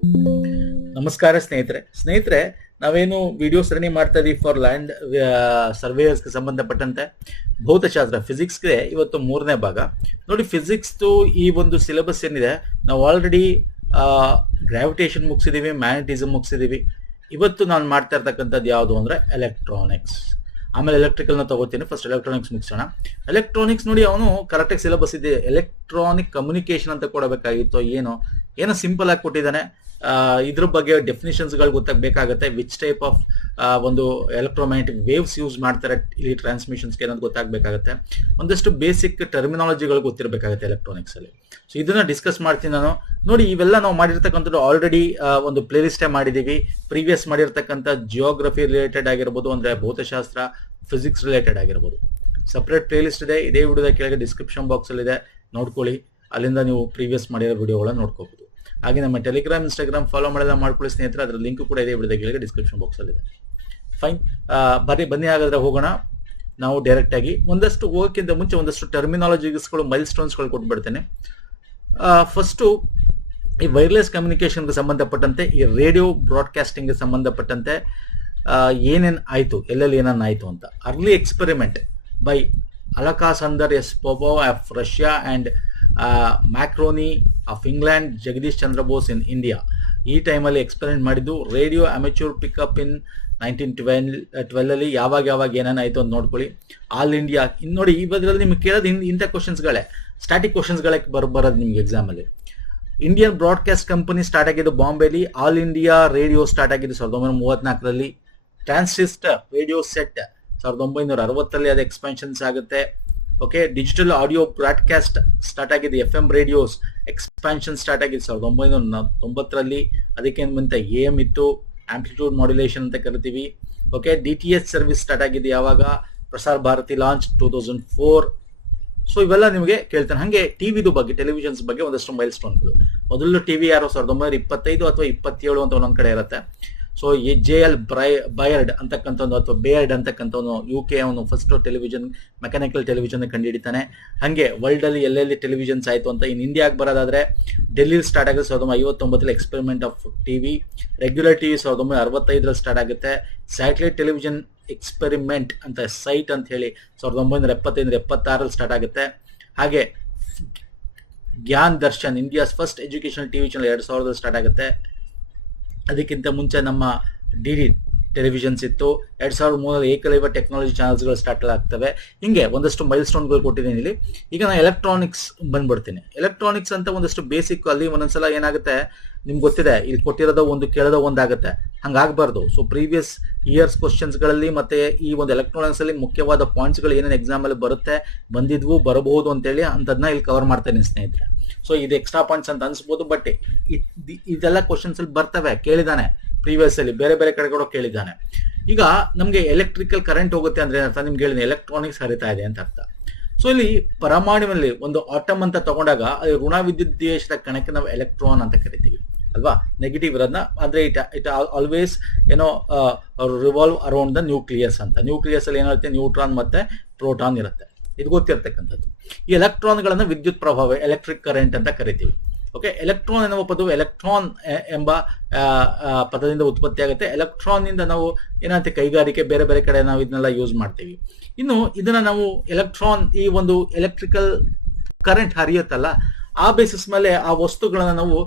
ನಮಸ್ಕಾರ ಸ್ನೇಹಿತರೆ ನಾವೇನು ವಿಡಿಯೋ ಸರಣಿ ಮಾಡ್ತಾ ಇದೀವಿ ಫಾರ್ ಲ್ಯಾಂಡ್ ಸರ್ವೇಯರ್ಸ್ಗೆ ಸಂಬಂಧಪಟ್ಟಂತೆ ಭೌತಶಾಸ್ತ್ರ ಫಿಸಿಕ್ಸ್ಗೆ ಇವತ್ತು 3ನೇ ಭಾಗ. ನೋಡಿ, ಫಿಸಿಕ್ಸ್ ಈ ಒಂದು ಸಿಲೆಬಸ್ ಏನಿದೆ, ನಾವು ಆಲ್ರೆಡಿ ಗ್ರಾವಿಟೇಷನ್ ಮುಗಿಸಿದೀವಿ, ಮ್ಯಾಗ್ನೆಟಿಸಮ್ ಮುಗಿಸಿದೀವಿ. ಇವತ್ತು ನಾನು ಮಾಡ್ತಾ ಇರ್ತಕ್ಕಂಥದ್ದು ಯಾವುದು ಅಂದ್ರೆ ಎಲೆಕ್ಟ್ರಾನಿಕ್ಸ್. ಆಮೇಲೆ ಎಲೆಕ್ಟ್ರಿಕಲ್ನ ತಗೋತೀನಿ. ಫಸ್ಟ್ ಎಲೆಕ್ಟ್ರಾನಿಕ್ಸ್ ಮುಗಿಸೋಣ. ಎಲೆಕ್ಟ್ರಾನಿಕ್ಸ್ ನೋಡಿ, ಅವನು ಕರೆಕ್ಟಾಗಿ ಸಿಲೆಬಸ್ ಇದೆ. ಎಲೆಕ್ಟ್ರಾನಿಕ್ ಕಮ್ಯುನಿಕೇಶನ್ ಅಂತ ಕೊಡಬೇಕಾಗಿತ್ತು, ಏನೋ ಸಿಂಪಲ್ ಆಗಿ ಕೊಟ್ಟಿದ್ದಾನೆ. ಇದ್ರ ಬಗ್ಗೆ ಡೆಫಿನಿಷನ್ಸ್ ಗಳು ಗೊತ್ತಾಗಬೇಕಾಗತ್ತೆ. ವಿಚ್ ಟೈಪ್ ಆಫ್ ಒಂದು ಎಲೆಕ್ಟ್ರೋಮ್ಯಾಗ್ನೆಟಿಕ್ ವೇವ್ಸ್ ಯೂಸ್ ಮಾಡ್ತಾರೆ ಇಲ್ಲಿ ಟ್ರಾನ್ಸ್ಮಿಷನ್ಸ್ಗೆ ಅನ್ನೋದು ಗೊತ್ತಾಗಬೇಕಾಗತ್ತೆ. ಒಂದಷ್ಟು ಬೇಸಿಕ್ ಟರ್ಮಿನಾಲಜಿಗಳು ಗೊತ್ತಿರಬೇಕಾಗತ್ತೆ ಎಲೆಕ್ಟ್ರಾನಿಕ್ಸ್ ಅಲ್ಲಿ. ಸೊ ಇದನ್ನ ಡಿಸ್ಕಸ್ ಮಾಡ್ತೀನಿ ನಾನು. ನೋಡಿ, ಇವೆಲ್ಲ ನಾವು ಮಾಡಿರ್ತಕ್ಕಂಥದ್ದು ಆಲ್ರೆಡಿ ಒಂದು ಪ್ಲೇ ಲಿಸ್ಟೇ ಮಾಡಿದೀವಿ. ಪ್ರೀವಿಯಸ್ ಮಾಡಿರ್ತಕ್ಕಂಥ ಜಿಯೋಗ್ರಫಿ ರಿಲೇಟೆಡ್ ಆಗಿರ್ಬೋದು, ಅಂದ್ರೆ ಭೌತಶಾಸ್ತ್ರ, ಫಿಸಿಕ್ಸ್ ರಿಲೇಟೆಡ್ ಆಗಿರ್ಬೋದು. ಸಪರೇಟ್ ಪ್ಲೇ ಲಿಸ್ಟ್ ಇದೆ, ಇದೇ ವಿಡಿಯೋದ ಕೆಳಗೆ ಡಿಸ್ಕ್ರಿಪ್ಷನ್ ಬಾಕ್ಸ್ ಅಲ್ಲಿ ಇದೆ, ನೋಡ್ಕೊಳ್ಳಿ. ಅಲ್ಲಿಂದ ನೀವು ಪ್ರೀವಿಯಸ್ ಮಾಡಿರೋ ವಿಡಿಯೋಗಳನ್ನ ನೋಡ್ಕೋಬಹುದು. ಹಾಗೆ ನಮ್ಮ ಟೆಲಿಗ್ರಾಮ್, ಇನ್ಸ್ಟಾಗ್ರಾಮ್ ಫಾಲೋ ಮಾಡಲ್ಲ ಮಾಡ್ಕೊಳ್ಳಿ ಸ್ನೇಹಿತರೆ. ಅದರ ಲಿಂಕ್ ಕೂಡ ಇದೇ ವಿಡಿಯೋದ ಕೆಳಗೆ ಡಿಸ್ಕ್ರಿಪ್ಷನ್ ಬಾಕ್ಸ್ ಅಲ್ಲಿ ಇದೆ. ಫೈನ್, ಬನ್ನಿ ಹಾಗಾದ್ರೆ ಹೋಗೋಣ. ನಾವು ಡೈರೆಕ್ಟ್ ಆಗಿ ಹೋಗೋಕ್ಕಿಂತ ಮುಂಚೆ ಒಂದಷ್ಟು ಟರ್ಮಿನಾಲಜಿಸ್ಗಳು, ಮೈಲ್ ಸ್ಟೋನ್ಸ್ಗಳು ಕೊಟ್ಬಿಡ್ತೇನೆ. ಫಸ್ಟು ಈ ವೈರ್ಲೆಸ್ ಕಮ್ಯುನಿಕೇಶನ್ಗೆ ಸಂಬಂಧಪಟ್ಟಂತೆ, ಈ ರೇಡಿಯೋ ಬ್ರಾಡ್ಕಾಸ್ಟಿಂಗ್ಗೆ ಸಂಬಂಧಪಟ್ಟಂತೆ ಏನೇನು ಆಯಿತು, ಎಲ್ಲೆಲ್ಲಿ ಏನೇನು ಆಯಿತು ಅಂತ. Early experiment by Alexander S Popov of Russia and Marconi of England, Jagadish Chandra Bose in India. ಈ ಟೈಮಲ್ಲಿ ಎಕ್ಸ್ಪೆರಿಮೆಂಟ್ ಮಾಡಿದ್ದು. ರೇಡಿಯೋ ಅಮೆಚೂರ್ ಪಿಕಪ್ ಇನ್ 1912 ಯಾವಾಗ ಏನೇನಾಯಿತು ಅಂತ ನೋಡ್ಕೊಳ್ಳಿ. ಆಲ್ ಇಂಡಿಯಾ ನೋಡಿ, ಇವದ್ರಲ್ಲಿ ನಿಮ್ಗೆ ಕೇಳೋದು ಇಂಥ ಕ್ವಶನ್ಸ್ಗಳೇ, ಸ್ಟ್ಯಾಟಿಕ್ ಕ್ವಶನ್ಸ್ಗಳೇ ಬರೋದು ನಿಮ್ಗೆ ಎಕ್ಸಾಮಲ್ಲಿ. ಇಂಡಿಯನ್ ಬ್ರಾಡ್ಕಾಸ್ಟ್ ಕಂಪನಿ ಸ್ಟಾರ್ಟ್ ಆಗಿದ್ದು ಬಾಂಬೆಲಿ. ಆಲ್ ಇಂಡಿಯಾ ರೇಡಿಯೋ ಸ್ಟಾರ್ಟ್ ಆಗಿದ್ದು 1934ರಲ್ಲಿ. ಟ್ರಾನ್ಸಿಸ್ಟರ್ ರೇಡಿಯೋ ಸೆಟ್ 1960ರಲ್ಲಿ ಅದು ಎಕ್ಸ್ಪಾನ್ಷನ್ಸ್ ಆಗುತ್ತೆ. Okay, digital audio broadcast start ಆಗಿದೆ. FM ರೇಡಿಯೋಸ್ ಎಕ್ಸ್ಪಾನ್ಷನ್ ಸ್ಟಾರ್ಟ್ ಆಗಿದೆ 1990ರಲ್ಲಿ. ಅದಕ್ಕೆ ಮುಂದೆ AM ಇತ್ತು, ಆಂಪ್ಲಿಟ್ಯೂಡ್ ಮಾಡ್ಯುಲೇಷನ್ ಅಂತ ಕರಿತೀವಿ. ಓಕೆ, DTH ಸರ್ವಿಸ್ ಸ್ಟಾರ್ಟ್ ಆಗಿದೆ ಯಾವಾಗ? ಪ್ರಸಾರ್ ಭಾರತಿ ಲಾಂಚ್ 2004. ಸೊ ಇವೆಲ್ಲ ನಿಮಗೆ ಕೇಳ್ತಾನೆ. ಹಾಗೆ ಟಿವಿದು ಬಗ್ಗೆ, ಟೆಲಿವಿಷನ್ಸ್ ಬಗ್ಗೆ ಒಂದಷ್ಟು ಮೈಲ್ ಸ್ಟೋನ್ಗಳು. ಮೊದಲು ಟಿವಿ ಯಾರು 1925 ಅಥವಾ 27 ಅಂತ ಒಂದೊಂದ್ ಕಡೆ ಇರುತ್ತೆ. ಸೊ JL ಬಯರ್ಡ್ ಅಂತಕ್ಕಂಥ ಅಥವಾ ಬೇರ್ಡ್ ಅಂತಕ್ಕಂಥ UK ಅವನು ಫಸ್ಟ್ ಟೆಲಿವಿಷನ್, ಮೆಕ್ಯಾನಿಕಲ್ ಟೆಲಿವಿಷನ್ ಕಂಡುಹಿಡಿತಾನೆ. ಹಾಗೆ ವರ್ಲ್ಡ್ ಅಲ್ಲಿ ಎಲ್ಲೆಲ್ಲಿ ಟೆಲಿವಿಷನ್ಸ್ ಆಯಿತು ಅಂತ. ಇನ್ ಇಂಡಿಯಾಗೆ ಬರೋದಾದ್ರೆ ಡೆಲ್ಲಿಲಿ ಸ್ಟಾರ್ಟ್ ಆಗುತ್ತೆ 1959ರಲ್ಲಿ experiment of TV. Regular TV 1965ರಲ್ಲಿ ಸ್ಟಾರ್ಟ್ ಆಗುತ್ತೆ. ಸ್ಯಾಟಲೈಟ್ ಟೆಲಿವಿಷನ್ ಎಕ್ಸ್ಪೆರಿಮೆಂಟ್ ಅಂತ ಸೈಟ್ ಅಂತ ಹೇಳಿ 1975-76ರಲ್ಲಿ ಸ್ಟಾರ್ಟ್ ಆಗುತ್ತೆ. ಹಾಗೆ Gyan Darshan, India's first educational TV channel 2000ರಲ್ಲಿ ಸ್ಟಾರ್ಟ್ ಆಗುತ್ತೆ. ಅದಕ್ಕಿಂತ ಮುಂಚೆ ನಮ್ಮ DD ಟೆಲಿವಿಷನ್ಸ್ ಇತ್ತು. 2003ರಲ್ಲಿ ಏಕಲವ್ಯ ಟೆಕ್ನಾಲಜಿ ಚಾನಲ್ಸ್ಗಳು ಸ್ಟಾರ್ಟ್ ಆಗ್ತವೆ. ಹಿಂಗೆ ಒಂದಷ್ಟು ಮೈಲ್ ಸ್ಟೋನ್ಗಳು ಕೊಟ್ಟಿದ್ದೀನಿ ಇಲ್ಲಿ. ಈಗ ನಾನು ಎಲೆಕ್ಟ್ರಾನಿಕ್ಸ್ ಬಂದ್ಬಿಡ್ತೀನಿ. ಎಲೆಕ್ಟ್ರಾನಿಕ್ಸ್ ಅಂತ ಒಂದಷ್ಟು ಬೇಸಿಕ್, ಅಲ್ಲಿ ಒಂದೊಂದ್ಸಲ ಏನಾಗುತ್ತೆ ನಿಮ್ಗೆ ಗೊತ್ತಿದೆ, ಇಲ್ಲಿ ಕೊಟ್ಟಿರೋದು ಒಂದು ಕೇಳೋದು ಒಂದಾಗುತ್ತೆ, ಹಂಗಾಗಬಾರ್ದು. ಸೊ ಪ್ರೀವಿಯಸ್ ಇಯರ್ಸ್ ಕ್ವಶನ್ಸ್ಗಳಲ್ಲಿ ಮತ್ತೆ ಈ ಒಂದು ಎಲೆಕ್ಟ್ರಾನಿಕ್ಸ್ ಅಲ್ಲಿ ಮುಖ್ಯವಾದ ಪಾಯಿಂಟ್ಸ್ಗಳು ಏನೇನು ಎಕ್ಸಾಮ್ ಅಲ್ಲಿ ಬರುತ್ತೆ, ಬಂದಿದ್ವು, ಬರಬಹುದು ಅಂತೇಳಿ ಅಂತದನ್ನ ಇಲ್ಲಿ ಕವರ್ ಮಾಡ್ತೇನೆ ಸ್ನೇಹಿತರೆ. ಸೊ ಇದು ಎಕ್ಸ್ಟ್ರಾ ಪಾಯಿಂಟ್ಸ್ ಅಂತ ಅನ್ಸ್ಬೋದು, ಬಟ್ ಇದೆಲ್ಲ ಕ್ವಶನ್ಸ್ ಅಲ್ಲಿ ಬರ್ತವೆ, ಕೇಳಿದಾನೆ ಪ್ರೀವಿಯಸ್ ಅಲ್ಲಿ, ಬೇರೆ ಬೇರೆ ಕಡೆಗಳು ಕೇಳಿದ್ದಾನೆ. ಈಗ ನಮ್ಗೆ ಎಲೆಕ್ಟ್ರಿಕಲ್ ಕರೆಂಟ್ ಹೋಗುತ್ತೆ ಅಂದ್ರೆ ಅರ್ಥ, ನಿಮ್ಗೆ ಹೇಳಿದ ಎಲೆಕ್ಟ್ರಾನಿಕ್ಸ್ ಹರಿತಾ ಇದೆ ಅಂತ ಅರ್ಥ. ಸೊ ಇಲ್ಲಿ ಪರಮಾಣುವಿನಲ್ಲಿ ಒಂದು ಆಟಮ್ ಅಂತ ತಗೊಂಡಾಗ ಅದು ಋಣ ವಿದ್ಯುದ್ದೀಯದ ಕಣಕ್ಕೆ ನಾವು ಎಲೆಕ್ಟ್ರಾನ್ ಅಂತ ಕರಿತೀವಿ ಅಲ್ವಾ. ನೆಗೆಟಿವ್ ಇರೋದನ್ನ, ಅಂದ್ರೆ it always revolve around the nucleus ಅಂತ. ನ್ಯೂಕ್ಲಿಯಸ್ ಅಲ್ಲಿ ಏನಿರುತ್ತೆ, ನ್ಯೂಟ್ರಾನ್ ಮತ್ತೆ ಪ್ರೋಟಾನ್ ಇರುತ್ತೆ, ಇದು ಗೊತ್ತಿರ್ತಕ್ಕಂಥದ್ದು. ಈ ಎಲೆಕ್ಟ್ರಾನ್ಗಳನ್ನ ವಿದ್ಯುತ್ ಪ್ರಭಾವ, ಎಲೆಕ್ಟ್ರಿಕ್ ಕರೆಂಟ್ ಅಂತ ಕರಿತೀವಿ. ಓಕೆ, ಎಲೆಕ್ಟ್ರಾನ್ ಎನ್ನುವ ಪದವು ಎಲೆಕ್ಟ್ರಾನ್ ಎಂಬ ಪದದಿಂದ ಉತ್ಪತ್ತಿ ಆಗುತ್ತೆ. ಎಲೆಕ್ಟ್ರಾನ್ ಇಂದ ನಾವು ಏನಾಗುತ್ತೆ, ಕೈಗಾರಿಕೆ, ಬೇರೆ ಬೇರೆ ಕಡೆ ನಾವು ಇದನ್ನೆಲ್ಲ ಯೂಸ್ ಮಾಡ್ತೀವಿ. ಇನ್ನು ಇದನ್ನ ನಾವು ಎಲೆಕ್ಟ್ರಾನ್, ಈ ಒಂದು ಎಲೆಕ್ಟ್ರಿಕಲ್ ಕರೆಂಟ್ ಹರಿಯುತ್ತಲ್ಲ, ಆ ಬೇಸಿಸ್ ಮೇಲೆ ಆ ವಸ್ತುಗಳನ್ನ ನಾವು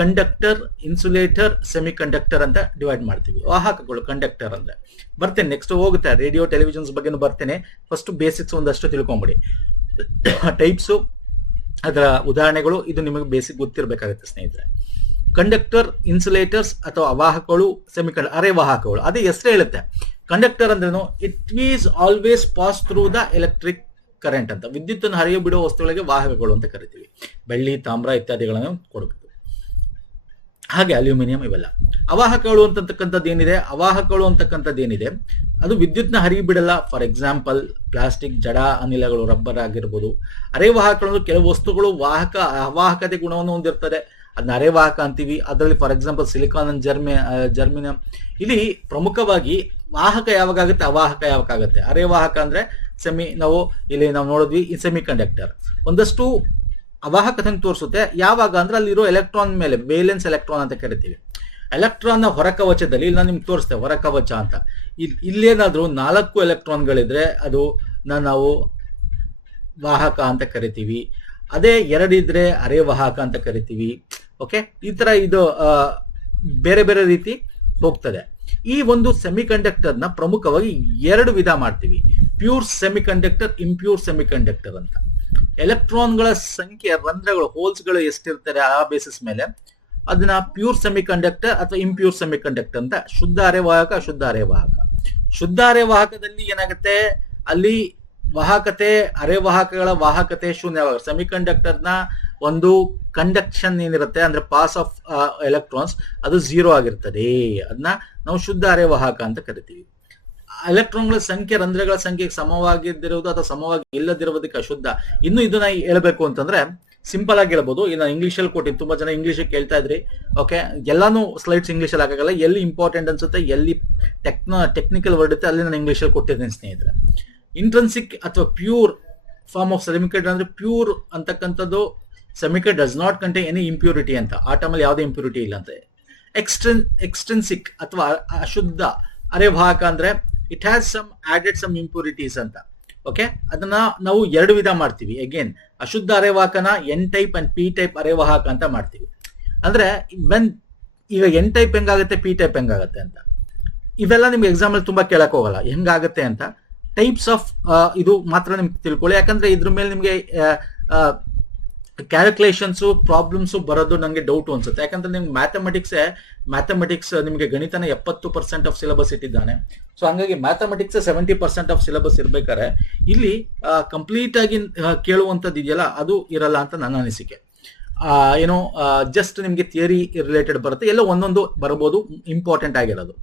ಕಂಡಕ್ಟರ್, ಇನ್ಸುಲೇಟರ್, ಸೆಮಿ ಕಂಡಕ್ಟರ್ ಅಂತ ಡಿವೈಡ್ ಮಾಡ್ತೀವಿ. ವಾಹಕಗಳು ಕಂಡಕ್ಟರ್ ಅಂದ್ರೆ. ಬರ್ತೇನೆ, ನೆಕ್ಸ್ಟ್ ಹೋಗುತ್ತೆ ರೇಡಿಯೋ ಟೆಲಿವಿಷನ್ಸ್ ಬಗ್ಗೆ ಬರ್ತೇನೆ. ಫಸ್ಟ್ ಬೇಸಿಕ್ಸ್ ಒಂದಷ್ಟು ತಿಳ್ಕೊಂಬಿಡಿ. ಟೈಪ್ಸು, ಅದರ ಉದಾಹರಣೆಗಳು, ಇದು ನಿಮಗೆ ಬೇಸಿಕ್ ಗೊತ್ತಿರಬೇಕಾಗುತ್ತೆ ಸ್ನೇಹಿತರೆ. ಕಂಡಕ್ಟರ್, ಇನ್ಸುಲೇಟರ್ಸ್ ಅಥವಾ ಅವಾಹಕಗಳು, ಅರೆವಾಹಕಗಳು, ಅದೇ ಹೆಸರು ಹೇಳುತ್ತೆ. ಕಂಡಕ್ಟರ್ ಅಂದ್ರೇನು, it is always pass through the electric current ಅಂತ. ವಿದ್ಯುತ್ತನ್ನು ಹರಿಯ ಬಿಡುವ ವಸ್ತುಗಳಿಗೆ ವಾಹಕಗಳು ಅಂತ ಕರಿತೀವಿ. ಬೆಳ್ಳಿ, ತಾಮ್ರ ಇತ್ಯಾದಿಗಳನ್ನು ಕೊಡಬಹುದು. ಹಾಗೆ ಅಲ್ಯೂಮಿನಿಯಂ, ಇವೆಲ್ಲ. ಅವಾಹಕಗಳು ಅಂತಕ್ಕಂಥದ್ದು ಏನಿದೆ, ಅದು ವಿದ್ಯುತ್ನ ಹರಿಯ ಬಿಡಲ್ಲ. ಫಾರ್ ಎಕ್ಸಾಂಪಲ್ ಪ್ಲಾಸ್ಟಿಕ್, ಜಡ ಅನಿಲಗಳು, ರಬ್ಬರ್ ಆಗಿರ್ಬೋದು. ಅರೆವಾಹಕಗಳು ಕೆಲವು ವಸ್ತುಗಳು ಅವಾಹಕತೆ ಗುಣವನ್ನು ಹೊಂದಿರ್ತದೆ, ಅದನ್ನ ಅರೆವಾಹಕ ಅಂತೀವಿ. ಅದರಲ್ಲಿ ಫಾರ್ ಎಕ್ಸಾಂಪಲ್ ಸಿಲಿಕಾನ್ ಅಂಡ್ ಜರ್ಮಿನಿಯಂ. ಇಲ್ಲಿ ಪ್ರಮುಖವಾಗಿ ವಾಹಕ ಯಾವಾಗ ಆಗುತ್ತೆ, ಅವಾಹಕ ಯಾವಾಗ ಆಗುತ್ತೆ. ಅರೆವಾಹಕ ಅಂದ್ರೆ ನಾವು ಇಲ್ಲಿ ನೋಡಿದ್ವಿ, ಸೆಮಿ ಕಂಡಕ್ಟರ್. ಒಂದಷ್ಟು ಅವಾಹಕತೆ ತೋರಿಸುತ್ತೆ. ಯಾವಾಗ ಅಂದ್ರೆ ಅಲ್ಲಿರೋ ಎಲೆಕ್ಟ್ರಾನ್ ಮೇಲೆ ವೇಲೆನ್ಸ್ ಎಲೆಕ್ಟ್ರಾನ್ ಅಂತ ಕರಿತೀವಿ. ಎಲೆಕ್ಟ್ರಾನ್ ಹೊರಕವಚದಲ್ಲಿ ಇಲ್ಲಿ ನಾನು ನಿಮ್ಗೆ ತೋರಿಸ್ತೇವೆ ಹೊರಕವಚ ಅಂತ. ಇಲ್ಲೇನಾದ್ರೂ 4 ಎಲೆಕ್ಟ್ರಾನ್ಗಳಿದ್ರೆ ಅದು ನಾವು ವಾಹಕ ಅಂತ ಕರಿತೀವಿ. ಅದೇ 2 ಇದ್ರೆ ಅರೆವಾಹಕ ಅಂತ ಕರಿತೀವಿ. ಓಕೆ, ಈ ತರ ಇದು ಬೇರೆ ಬೇರೆ ರೀತಿ ಹೋಗ್ತದೆ. ಈ ಒಂದು ಸೆಮಿಕಂಡಕ್ಟರ್ ನ ಪ್ರಮುಖವಾಗಿ 2 ವಿಧ ಮಾಡ್ತೀವಿ: ಪ್ಯೂರ್ ಸೆಮಿಕಂಡಕ್ಟರ್, ಇಂಪ್ಯೂರ್ ಸೆಮಿಕಂಡಕ್ಟರ್ ಅಂತ. ಎಲೆಕ್ಟ್ರಾನ್ಗಳ ಸಂಖ್ಯೆ, ರಂಧ್ರಗಳು, ಹೋಲ್ಸ್ಗಳು ಎಷ್ಟಿರ್ತಾರೆ ಆ ಬೇಸಿಸ್ ಮೇಲೆ ಅದನ್ನ ಪ್ಯೂರ್ ಸೆಮಿಕಂಡಕ್ಟರ್ ಅಥವಾ ಇಂಪ್ಯೂರ್ ಸೆಮಿಕಂಡಕ್ಟರ್ ಅಂತ. ಶುದ್ಧ ಅರೆವಾಹಕ, ಅಶುದ್ಧ ಅರೆವಾಹಕ. ಶುದ್ಧ ಅರೆವಾಹಕದಲ್ಲಿ ಏನಾಗುತ್ತೆ, ಅಲ್ಲಿ ವಾಹಕತೆ, ಅರೆವಾಹಕಗಳ ವಾಹಕತೆ ಶೂನ್ಯವಾಗುತ್ತೆ. ಸೆಮಿಕಂಡಕ್ಟರ್ ನ ಒಂದು ಕಂಡಕ್ಷನ್ ಏನಿರುತ್ತೆ ಅಂದ್ರೆ ಪಾಸ್ ಆಫ್ ಎಲೆಕ್ಟ್ರಾನ್ಸ್ ಅದು 0 ಆಗಿರ್ತದೆ. ಅದನ್ನ ನಾವು ಶುದ್ಧ ಅರೆವಾಹಕ ಅಂತ ಕರಿತೀವಿ. ಎಲೆಕ್ಟ್ರಾನ್ಗಳ ಸಂಖ್ಯೆ ರಂಧ್ರಗಳ ಸಂಖ್ಯೆಗೆ ಸಮವಾಗಿದ್ದಿರುವುದು ಅಥವಾ ಸಮವಾಗಿ ಇಲ್ಲದಿರುವುದಕ್ಕೆ ಅಶುದ್ಧ. ಇನ್ನು ಇದನ್ನ ಹೇಳ್ಬೇಕು ಅಂತಂದ್ರೆ ಸಿಂಪಲ್ ಆಗಿ ಹೇಳ್ಬೋದು. ಇಲ್ಲ ಇಂಗ್ಲಿಷ್ ಅಲ್ಲಿ ಕೊಟ್ಟಿದ್ದು, ತುಂಬಾ ಜನ ಇಂಗ್ಲಿಷ್ ಕೇಳ್ತಾ ಇದ್ರಿ. ಓಕೆ, ಎಲ್ಲಾನು ಸ್ಲೈಡ್ಸ್ ಇಂಗ್ಲಿಷ್ ಅಲ್ಲಿ ಹಾಕಾಗಲ್ಲ. ಎಲ್ಲಿ ಇಂಪಾರ್ಟೆಂಟ್ ಅನ್ಸುತ್ತೆ, ಎಲ್ಲಿ ಟೆಕ್ನಿಕಲ್ ವರ್ಡ್ ಇರುತ್ತೆ ಅಲ್ಲಿ ನಾನು ಇಂಗ್ಲಿಷ್ ಅಲ್ಲಿ ಕೊಟ್ಟಿದ್ದೀನಿ ಸ್ನೇಹಿತರೆ. ಇಂಟ್ರೆನ್ಸಿಕ್ ಅಥವಾ ಪ್ಯೂರ್ ಫಾರ್ಮ್ ಆಫ್ ಸೆಮಿಕಂಡಕ್ಟರ್ ಅಂದ್ರೆ ಪ್ಯೂರ್ ಅಂತಕ್ಕಂಥದ್ದು semiconductor does not contain any impurity ಅಂತ. ಆ ಟೈಮಲ್ಲಿ ಯಾವುದೇ ಇಂಪ್ಯೂರಿಟಿ ಇಲ್ಲ ಅಂತ. ಎಕ್ಸ್ಟ್ರೆನ್ಸಿಕ್ ಅಥವಾ ಅಶುದ್ಧ ಅರೆವಾಹಕ ಅಂದ್ರೆ ಇಟ್ ಹ್ಯಾಸ್ ಸಮ್ ಇಂಪ್ಯೂರಿಟೀಸ್ ಅಂತ. ಓಕೆ, ಅದನ್ನ ನಾವು 2 ವಿಧ ಮಾಡ್ತೀವಿ. ಅಗೇನ್, ಅಶುದ್ಧ ಅರೆವಾಹಕನ N type and P type ಅರೆವಾಹಕ ಅಂತ ಮಾಡ್ತೀವಿ. ಅಂದ್ರೆ ಈಗ ಎನ್ ಟೈಪ್ ಹೆಂಗಾಗುತ್ತೆ, ಪಿ ಟೈಪ್ ಹೆಂಗಾಗುತ್ತೆ ಅಂತ ಇವೆಲ್ಲ ನಿಮ್ಗೆ ಎಕ್ಸಾಮ್ ಅಲ್ಲಿ ತುಂಬಾ ಕೇಳಕ್ ಹೋಗಲ್ಲ. ಹೆಂಗಾಗುತ್ತೆ ಅಂತ ಟೈಪ್ಸ್ ಆಫ್ ಇದು ಮಾತ್ರ ನಿಮ್ಗೆ ತಿಳ್ಕೊಳ್ಳಿ. ಯಾಕಂದ್ರೆ ಇದ್ರ ಮೇಲೆ ನಿಮ್ಗೆ ಕ್ಯಾಲ್ಕುಲೇಷನ್ಸ್ ಪ್ರಾಬ್ಲಮ್ಸ್ ಬರೋದು ನಂಗೆ ಡೌಟ್ ಅನ್ಸುತ್ತೆ. ಯಾಕಂದ್ರೆ ನಿಮ್ಗೆ ಮ್ಯಾಥಮೆಟಿಕ್ಸ್ ನಿಮಗೆ ಗಣಿತನ 70% ಆಫ್ ಸಿಲೆಬಸ್ ಇಟ್ಟಿದ್ದಾನೆ. ಸೊ ಹಂಗಾಗಿ ಮ್ಯಾಥಮೆಟಿಕ್ಸ್ 70% ಆಫ್ ಸಿಲೆಬಸ್ ಇರ್ಬೇಕಾದ್ರೆ ಇಲ್ಲಿ ಕಂಪ್ಲೀಟ್ ಆಗಿ ಕೇಳುವಂಥದ್ದು ಇದೆಯಲ್ಲ ಅದು ಇರಲ್ಲ ಅಂತ ನನ್ನ ಅನಿಸಿಕೆ. ಏನೋ ಜಸ್ಟ್ ನಿಮ್ಗೆ ಥಿಯರಿ ರಿಲೇಟೆಡ್ ಬರುತ್ತೆ, ಎಲ್ಲ ಒಂದೊಂದು ಬರಬಹುದು ಇಂಪಾರ್ಟೆಂಟ್ ಆಗಿರೋದು.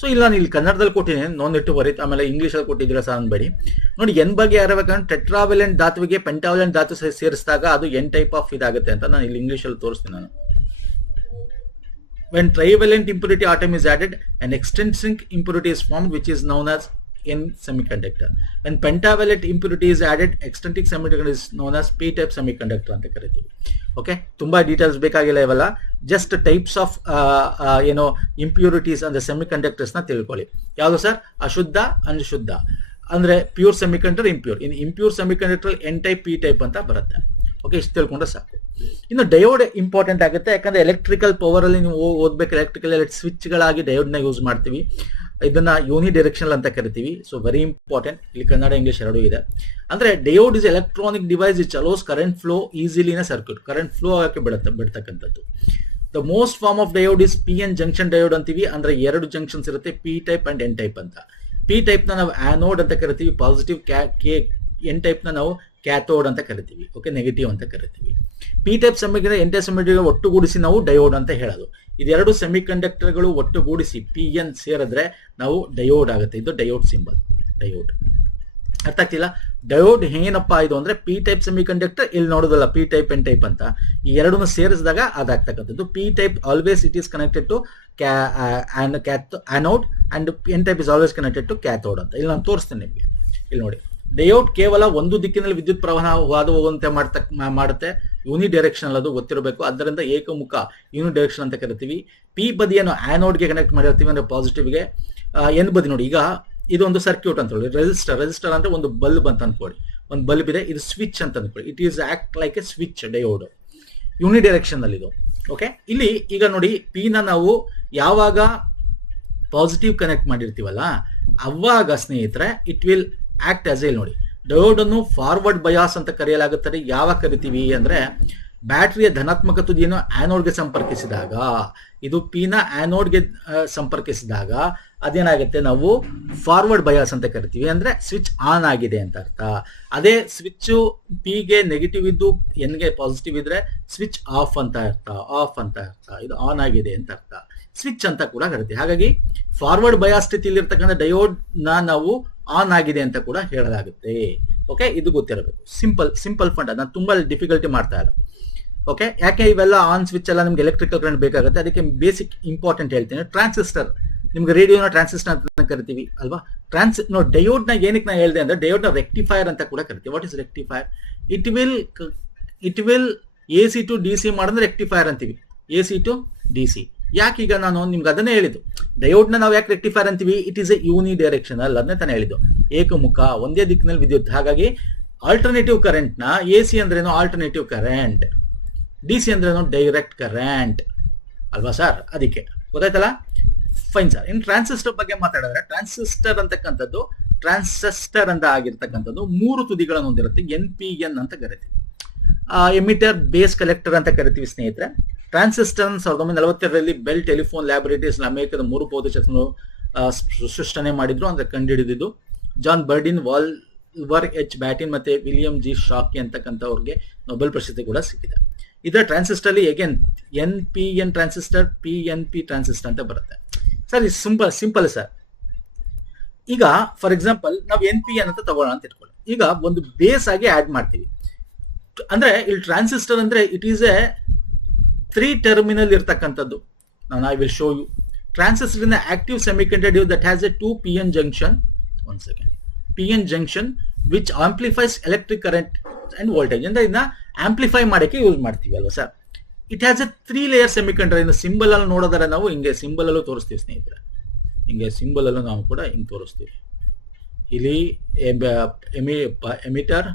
ಸೊ ಇಲ್ಲ, ನಾನು ಇಲ್ಲಿ ಕನ್ನಡದಲ್ಲಿ ಕೊಟ್ಟಿದ್ದೀನಿ, ನೋಂದಿಟ್ಟು ಬರೀತ್. ಆಮೇಲೆ ಇಂಗ್ಲಿಷ್ ಅಲ್ಲಿ ಕೊಟ್ಟಿದ್ದೀರಾ ಸಹ ಅನ್ಬೇಡಿ. ನೋಡಿ, ಎನ್ ಬಗ್ಗೆ ಯಾರಬೇಕಂದ್ರೆ ಟೆಟ್ರಾವೆಲೆಂಟ್ ಧಾತುವಿಗೆ ಪೆಂಟಾವೆಲೆಂಟ್ ಧಾತು ಸೇರಿಸಿದಾಗ ಅದು ಎನ್ ಟೈಪ್ ಆಫ್ ಇದಾಗುತ್ತೆ ಅಂತ ನಾನು ಇಲ್ಲಿ ಇಂಗ್ಲಿಷ್ ಅಲ್ಲಿ ತೋರಿಸ್ತೀನಿ ನಾನು. When trivalent impurity atom is added, an extrinsic impurity is formed which is known as N semiconductor. When pentavalent impurity is added, extrinsic semiconductor is known as P type semiconductor ಅಂತ ಕರಿತೀವಿ. Okay, ತುಂಬಾ details ಬೇಕಾಗಿಲ್ಲ ಇವೆಲ್ಲ. Just types of impurities ಅಂದ್ರೆ semiconductors ನ ತಿಳ್ಕೊಳ್ಳಿ. ಯಾವುದು sir? ಅಶುದ್ಧ, ಅನುಶುದ್ಧ ಅಂದ್ರೆ pure semiconductor, impure. In impure semiconductor N type, P type ಅಂತ ಬರುತ್ತೆ. ಓಕೆ, ಇಷ್ಟು ತಿಳ್ಕೊಂಡ್ರೆ ಸಾಕು. ಇನ್ನು ಡಯೋಡ್ ಇಂಪಾರ್ಟೆಂಟ್ ಆಗುತ್ತೆ. ಯಾಕಂದ್ರೆ ಎಲೆಕ್ಟ್ರಿಕಲ್ ಪವರ್ ಅಲ್ಲಿ ನೀವು ಓದ್ಬೇಕು. ಎಲೆಕ್ಟ್ರಿಕಲ್ ಸ್ವಿಚ್ ಗಳಾಗಿ ಡಯೋಡ್ ನ ಯೂಸ್ ಮಾಡ್ತೀವಿ. ಇದನ್ನ ಯೂನಿ ಡೈರೆಕ್ಷನಲ್ ಅಂತ ಕರಿತೀವಿ. So very important. ಇಲ್ಲಿ ಕನ್ನಡ ಇಂಗ್ಲಿಷ್ ಎರಡೂ ಇದೆ. ಅಂದ್ರೆ diode is electronic device it allows current flow easily in circuit. Current flow ಆಗಕ್ಕೆ ಬಿಡ್ತಕ್ಕಂಥದ್ದು. The most form of diode is P N junction diode ಅಂತೀವಿ. ಅಂದ್ರೆ 2 ಜಂಕ್ಷನ್ಸ್ ಇರುತ್ತೆ, P type and N type ಅಂತ. ಪಿ ಟೈಪ್ ನ ನಾವು anode ಅಂತ ಕರಿತೀವಿ, ಪಾಸಿಟಿವ್. ಎನ್ ಟೈಪ್ ನ ನಾವು ಕ್ಯಾಥೋಡ್ ಅಂತ ಕರಿತೀವಿ. ಓಕೆ, ನೆಗೆಟಿವ್ ಅಂತ ಕರಿತೀವಿ. P type semiconductor, N type semiconductor ಒಟ್ಟುಗೂಡಿಸಿ ನಾವು ಡಯೋಡ್ ಅಂತ ಹೇಳೋದು. ಇದೆರಡು ಸೆಮಿಕಂಡಕ್ಟರ್ಗಳು ಒಟ್ಟುಗೂಡಿಸಿ ಪಿ ಎನ್ ಸೇರಿದ್ರೆ ನಾವು ಡಯೋಡ್ ಆಗುತ್ತೆ. ಇದು ಡಯೋಡ್ ಸಿಂಬಲ್. ಡಯೋಡ್ ಅರ್ಥ ಆಗ್ತಿಲ್ಲ? ಡಯೋಡ್ ಏನಪ್ಪಾ ಇದು ಅಂದ್ರೆ ಪಿ ಟೈಪ್ ಸೆಮಿಕಂಡಕ್ಟರ್, ಇಲ್ಲಿ ನೋಡೋದಲ್ಲ ಪಿ ಟೈಪ್ ಎನ್ ಟೈಪ್ ಅಂತ. ಈ ಎರಡನ್ನು ಸೇರಿಸಿದಾಗ ಅದಾಗ್ತಕ್ಕಂಥದ್ದು. P type always it is connected to anode and N type is always connected to cathode ಅಂತ. ಇಲ್ಲಿ ನಾನು ತೋರಿಸ್ತೇನೆ ನಿಮಗೆ. ಇಲ್ಲಿ ನೋಡಿ, ಡಯೋಡ್ ಕೇವಲ ಒಂದು ದಿಕ್ಕಿನಲ್ಲಿ ವಿದ್ಯುತ್ ಪ್ರವಾಹ ಹಾದು ಹೋಗುವಂತೆ ಮಾಡುತ್ತೆ. ಯೂನಿ ಡೈರೆಕ್ಷನ್ ಅದು ಗೊತ್ತಿರಬೇಕು. ಆದ್ದರಿಂದ ಏಕಮುಖ ಯೂನಿ ಡೈರೆಕ್ಷನ್ ಅಂತ ಕರಿತೀವಿ. ಪಿ ಬದಿಯನ್ನು ಆನೋಡ್ಗೆ ಕನೆಕ್ಟ್ ಮಾಡಿರ್ತೀವಿ ಅಂದ್ರೆ ಪಾಸಿಟಿವ್ಗೆ. ಎನ್ ಬದಿ ನೋಡಿ, ಈಗ ಇದೊಂದು ಸರ್ಕ್ಯೂಟ್ ಅಂತ ಹೇಳಿ. ರೆಸಿಸ್ಟರ್ ಅಂದ್ರೆ ಒಂದು ಬಲ್ಬ್ ಅಂತ ಅನ್ಕೊಳ್ಳಿ. ಒಂದು ಬಲ್ಬ್ ಇದೆ, ಇದು ಸ್ವಿಚ್ ಅಂತ ಅನ್ಕೊಳ್ಳಿ. It is act like a switch. Diode uni direction ಅಲ್ಲಿ ಇದು. ಓಕೆ, ಇಲ್ಲಿ ಈಗ ನೋಡಿ, ಪಿ ನ ನಾವು ಯಾವಾಗ ಪಾಸಿಟಿವ್ ಕನೆಕ್ಟ್ ಮಾಡಿರ್ತೀವಲ್ಲ ಅವಾಗ ಸ್ನೇಹಿತರೆ it will act as L. ನೋಡಿ, ಡಯೋಡ್ ಅನ್ನು ಫಾರ್ವರ್ಡ್ ಬಯಾಸ್ ಅಂತ ಕರೆಯಲಾಗುತ್ತದೆ. ಯಾವಾಗ ಕರಿತೀವಿ ಅಂದ್ರೆ ಬ್ಯಾಟರಿಯ ಧನಾತ್ಮಕ ತುದಿಯನ್ನು ಆನೋಡ್ಗೆ ಸಂಪರ್ಕಿಸಿದಾಗ, ಇದು ಪಿ ನ ಆನೋಡ್ಗೆ ಸಂಪರ್ಕಿಸಿದಾಗ ಅದೇನಾಗುತ್ತೆ, ನಾವು ಫಾರ್ವರ್ಡ್ ಬಯಾಸ್ ಅಂತ ಕರಿತೀವಿ. ಅಂದ್ರೆ ಸ್ವಿಚ್ ಆನ್ ಆಗಿದೆ ಅಂತ ಅರ್ಥ. ಅದೇ ಸ್ವಿಚ್ ಪಿ ಗೆ ನೆಗೆಟಿವ್ ಇದ್ದು ಎನ್ ಗೆ ಪಾಸಿಟಿವ್ ಇದ್ರೆ ಸ್ವಿಚ್ ಆಫ್ ಅಂತ ಅರ್ಥ. ಆಫ್ ಅಂತ ಅರ್ಥ, ಇದು ಆನ್ ಆಗಿದೆ ಅಂತ ಅರ್ಥ. ಸ್ವಿಚ್ ಅಂತ ಕೂಡ ಕರಿತೀವಿ. ಹಾಗಾಗಿ ಫಾರ್ವರ್ಡ್ ಬಯಾಸ್ ಸ್ಥಿತಿಯಲ್ಲಿ ಇರ್ತಕ್ಕಂಥ ಡಯೋಡ್ ನಾವು ಆನ್ ಆಗಿದೆ ಅಂತ ಕೂಡ ಹೇಳಲಾಗುತ್ತೆ. ಓಕೆ, ಇದು ಗೊತ್ತಿರಬೇಕು. Simple fund. ನಾನು ತುಂಬಾ ಡಿಫಿಕಲ್ಟಿ ಮಾಡ್ತಾ ಇಲ್ಲ. ಓಕೆ, ಯಾಕೆ ಇವೆಲ್ಲ ಆನ್ ಸ್ವಿಚ್ ಎಲ್ಲ ನಿಮ್ಗೆ ಎಲೆಕ್ಟ್ರಿಕಲ್ ಕರೆಂಟ್ ಬೇಕಾಗುತ್ತೆ. ಅದಕ್ಕೆ ಬೇಸಿಕ್ ಇಂಪಾರ್ಟೆಂಟ್ ಹೇಳ್ತೀನಿ. ಟ್ರಾನ್ಸಿಸ್ಟರ್, ನಿಮ್ಗೆ ರೇಡಿಯೋನ ಟ್ರಾನ್ಸಿಸ್ಟರ್ ಅಂತ ಕರಿತೀವಿ ಅಲ್ವಾ. ಡಯೋಡ್ ನ ಏನಕ್ಕೆ ನಾನು ಹೇಳಿದೆ ಅಂದ್ರೆ ಡಯೋಡ್ ನ ರೆಕ್ಟಿಫೈರ್ ಅಂತ ಕೂಡ ಕರಿತೀವಿ. What is rectifier? It will it will AC to DC ಮಾಡಿದ್ರೆ ರೆಕ್ಟಿಫೈರ್ ಅಂತೀವಿ, AC to DC. ಯಾಕೆ ಈಗ ನಾನು ನಿಮ್ಗೆ ಅದನ್ನೇ ಹೇಳಿದ್ದು, ಡಯೋಡ್ನ ನಾವು ಯಾಕೆ ರೆಕ್ಟಿಫೈರ್ ಅಂತೀವಿ, ಇಟ್ ಈಸ್ ಎ ಯೂನಿ ಡೈರೆಕ್ಷನಲ್, ಅದನ್ನೇ ತಾನೇ ಹೇಳಿದ್ದು, ಏಕಮುಖ ಒಂದೇ ದಿಕ್ಕಿನಲ್ಲಿ ವಿದ್ಯುತ್. ಹಾಗಾಗಿ ಆಲ್ಟರ್ನೇಟಿವ್ ಕರೆಂಟ್ ನ AC ಅಂದ್ರೇನು ಆಲ್ಟರ್ನೇಟಿವ್ ಕರೆಂಟ್, DC ಅಂದ್ರೇನು ಡೈರೆಕ್ಟ್ ಕರೆಂಟ್ ಅಲ್ವಾ ಸರ್, ಅದಕ್ಕೆ ಗೊತ್ತಾಯ್ತಲ್ಲ. Fine sir. ಇನ್ ಟ್ರಾನ್ಸಿಸ್ಟರ್ ಬಗ್ಗೆ ಮಾತಾಡಿದ್ರೆ, ಟ್ರಾನ್ಸಿಸ್ಟರ್ ಅಂತಕ್ಕಂಥದ್ದು ಟ್ರಾನ್ಸಿಸ್ಟರ್ ಅಂತ ಆಗಿರ್ತಕ್ಕಂಥದ್ದು 3 ತುದಿಗಳನ್ನು ಹೊಂದಿರುತ್ತೆ, NPN ಅಂತ ಕರಿತೀವಿ. ಎಮಿಟರ್, ಬೇಸ್, ಕಲೆಕ್ಟರ್ ಅಂತ ಕರಿತೀವಿ ಸ್ನೇಹಿತರೆ. ಟ್ರಾನ್ಸಿಸ್ಟರ್ 1942ರಲ್ಲಿ ಬೆಲ್ ಟೆಲಿಫೋನ್ ಲ್ಯಾಬೊರೇಟರೀಸ್ ಅಮೆರಿಕದ 3 ಭೌತಶಾಸ್ತ್ರಜ್ಞರು ಸೃಷ್ಟನೆ ಮಾಡಿದ್ರು, ಅಂದ್ರೆ ಕಂಡುಹಿಡಿದಿದ್ದು. ಜಾನ್ ಬರ್ಡಿನ್, ವಾಲ್ವರ್ H ಬ್ಯಾಟಿನ್ ಮತ್ತೆ ವಿಲಿಯಂ G ಶಾಕಿ ಅಂತಕ್ಕಂಥವ್ರಿಗೆ ನೊಬೆಲ್ ಪ್ರಶಸ್ತಿ ಕೂಡ ಸಿಕ್ಕಿದೆ. ಇದರ ಟ್ರಾನ್ಸಿಸ್ಟರ್ ಅಲ್ಲಿ ಹೇಗೆ NPN ಟ್ರಾನ್ಸಿಸ್ಟರ್, PNP ಟ್ರಾನ್ಸಿಸ್ಟರ್ ಅಂತ ಬರುತ್ತೆ ಸರ್. ಇದು ಸಿಂಪಲ್ ಸರ್. ಈಗ ಫಾರ್ ಎಕ್ಸಾಂಪಲ್ ನಾವು NPN ಅಂತ ತಗೊಳ್ಳೋಣ ಅಂತ ಇಟ್ಕೊಳ್ಳಿ. ಈಗ ಒಂದು ಬೇಸ್ ಆಗಿ ಆಡ್ ಮಾಡ್ತೀವಿ, ಅಂದ್ರೆ ಇಲ್ಲಿ ಟ್ರಾನ್ಸಿಸ್ಟರ್ ಅಂದ್ರೆ ಇಟ್ ಈಸ್ ಎ 3 ಟರ್ಮಿನಲ್ ಇರ್ತಕ್ಕಂಥದ್ದು. I will show you. Transistor in active semiconductor that has a 2 PN junction, one second, PN junction which amplifies electric current and voltage. ಅಂದ್ರೆ ಇದನ್ನ ಆಂಪ್ಲಿಫೈ ಮಾಡಕ್ಕೆ use ಮಾಡ್ತೀವಿ ಅಲ್ವಾ sir. It has a 3 layer semiconductor. ಇನ್ನು symbol ಅಲ್ಲಿ ನೋಡೋದಾರೆ ನಾವು ಹಿಂಗೆ ಸಿಂಬಲ್ ಅಲ್ಲೂ ತೋರಿಸ್ತೀವಿ ಸ್ನೇಹಿತರೆ, ಹಿಂಗೆ ಸಿಂಬಲ್ ಅಲ್ಲೂ ನಾವು ಕೂಡ ಹಿಂಗೆ ತೋರಿಸ್ತೀವಿ. ಇಲ್ಲಿ ಎಮಿಟರ್,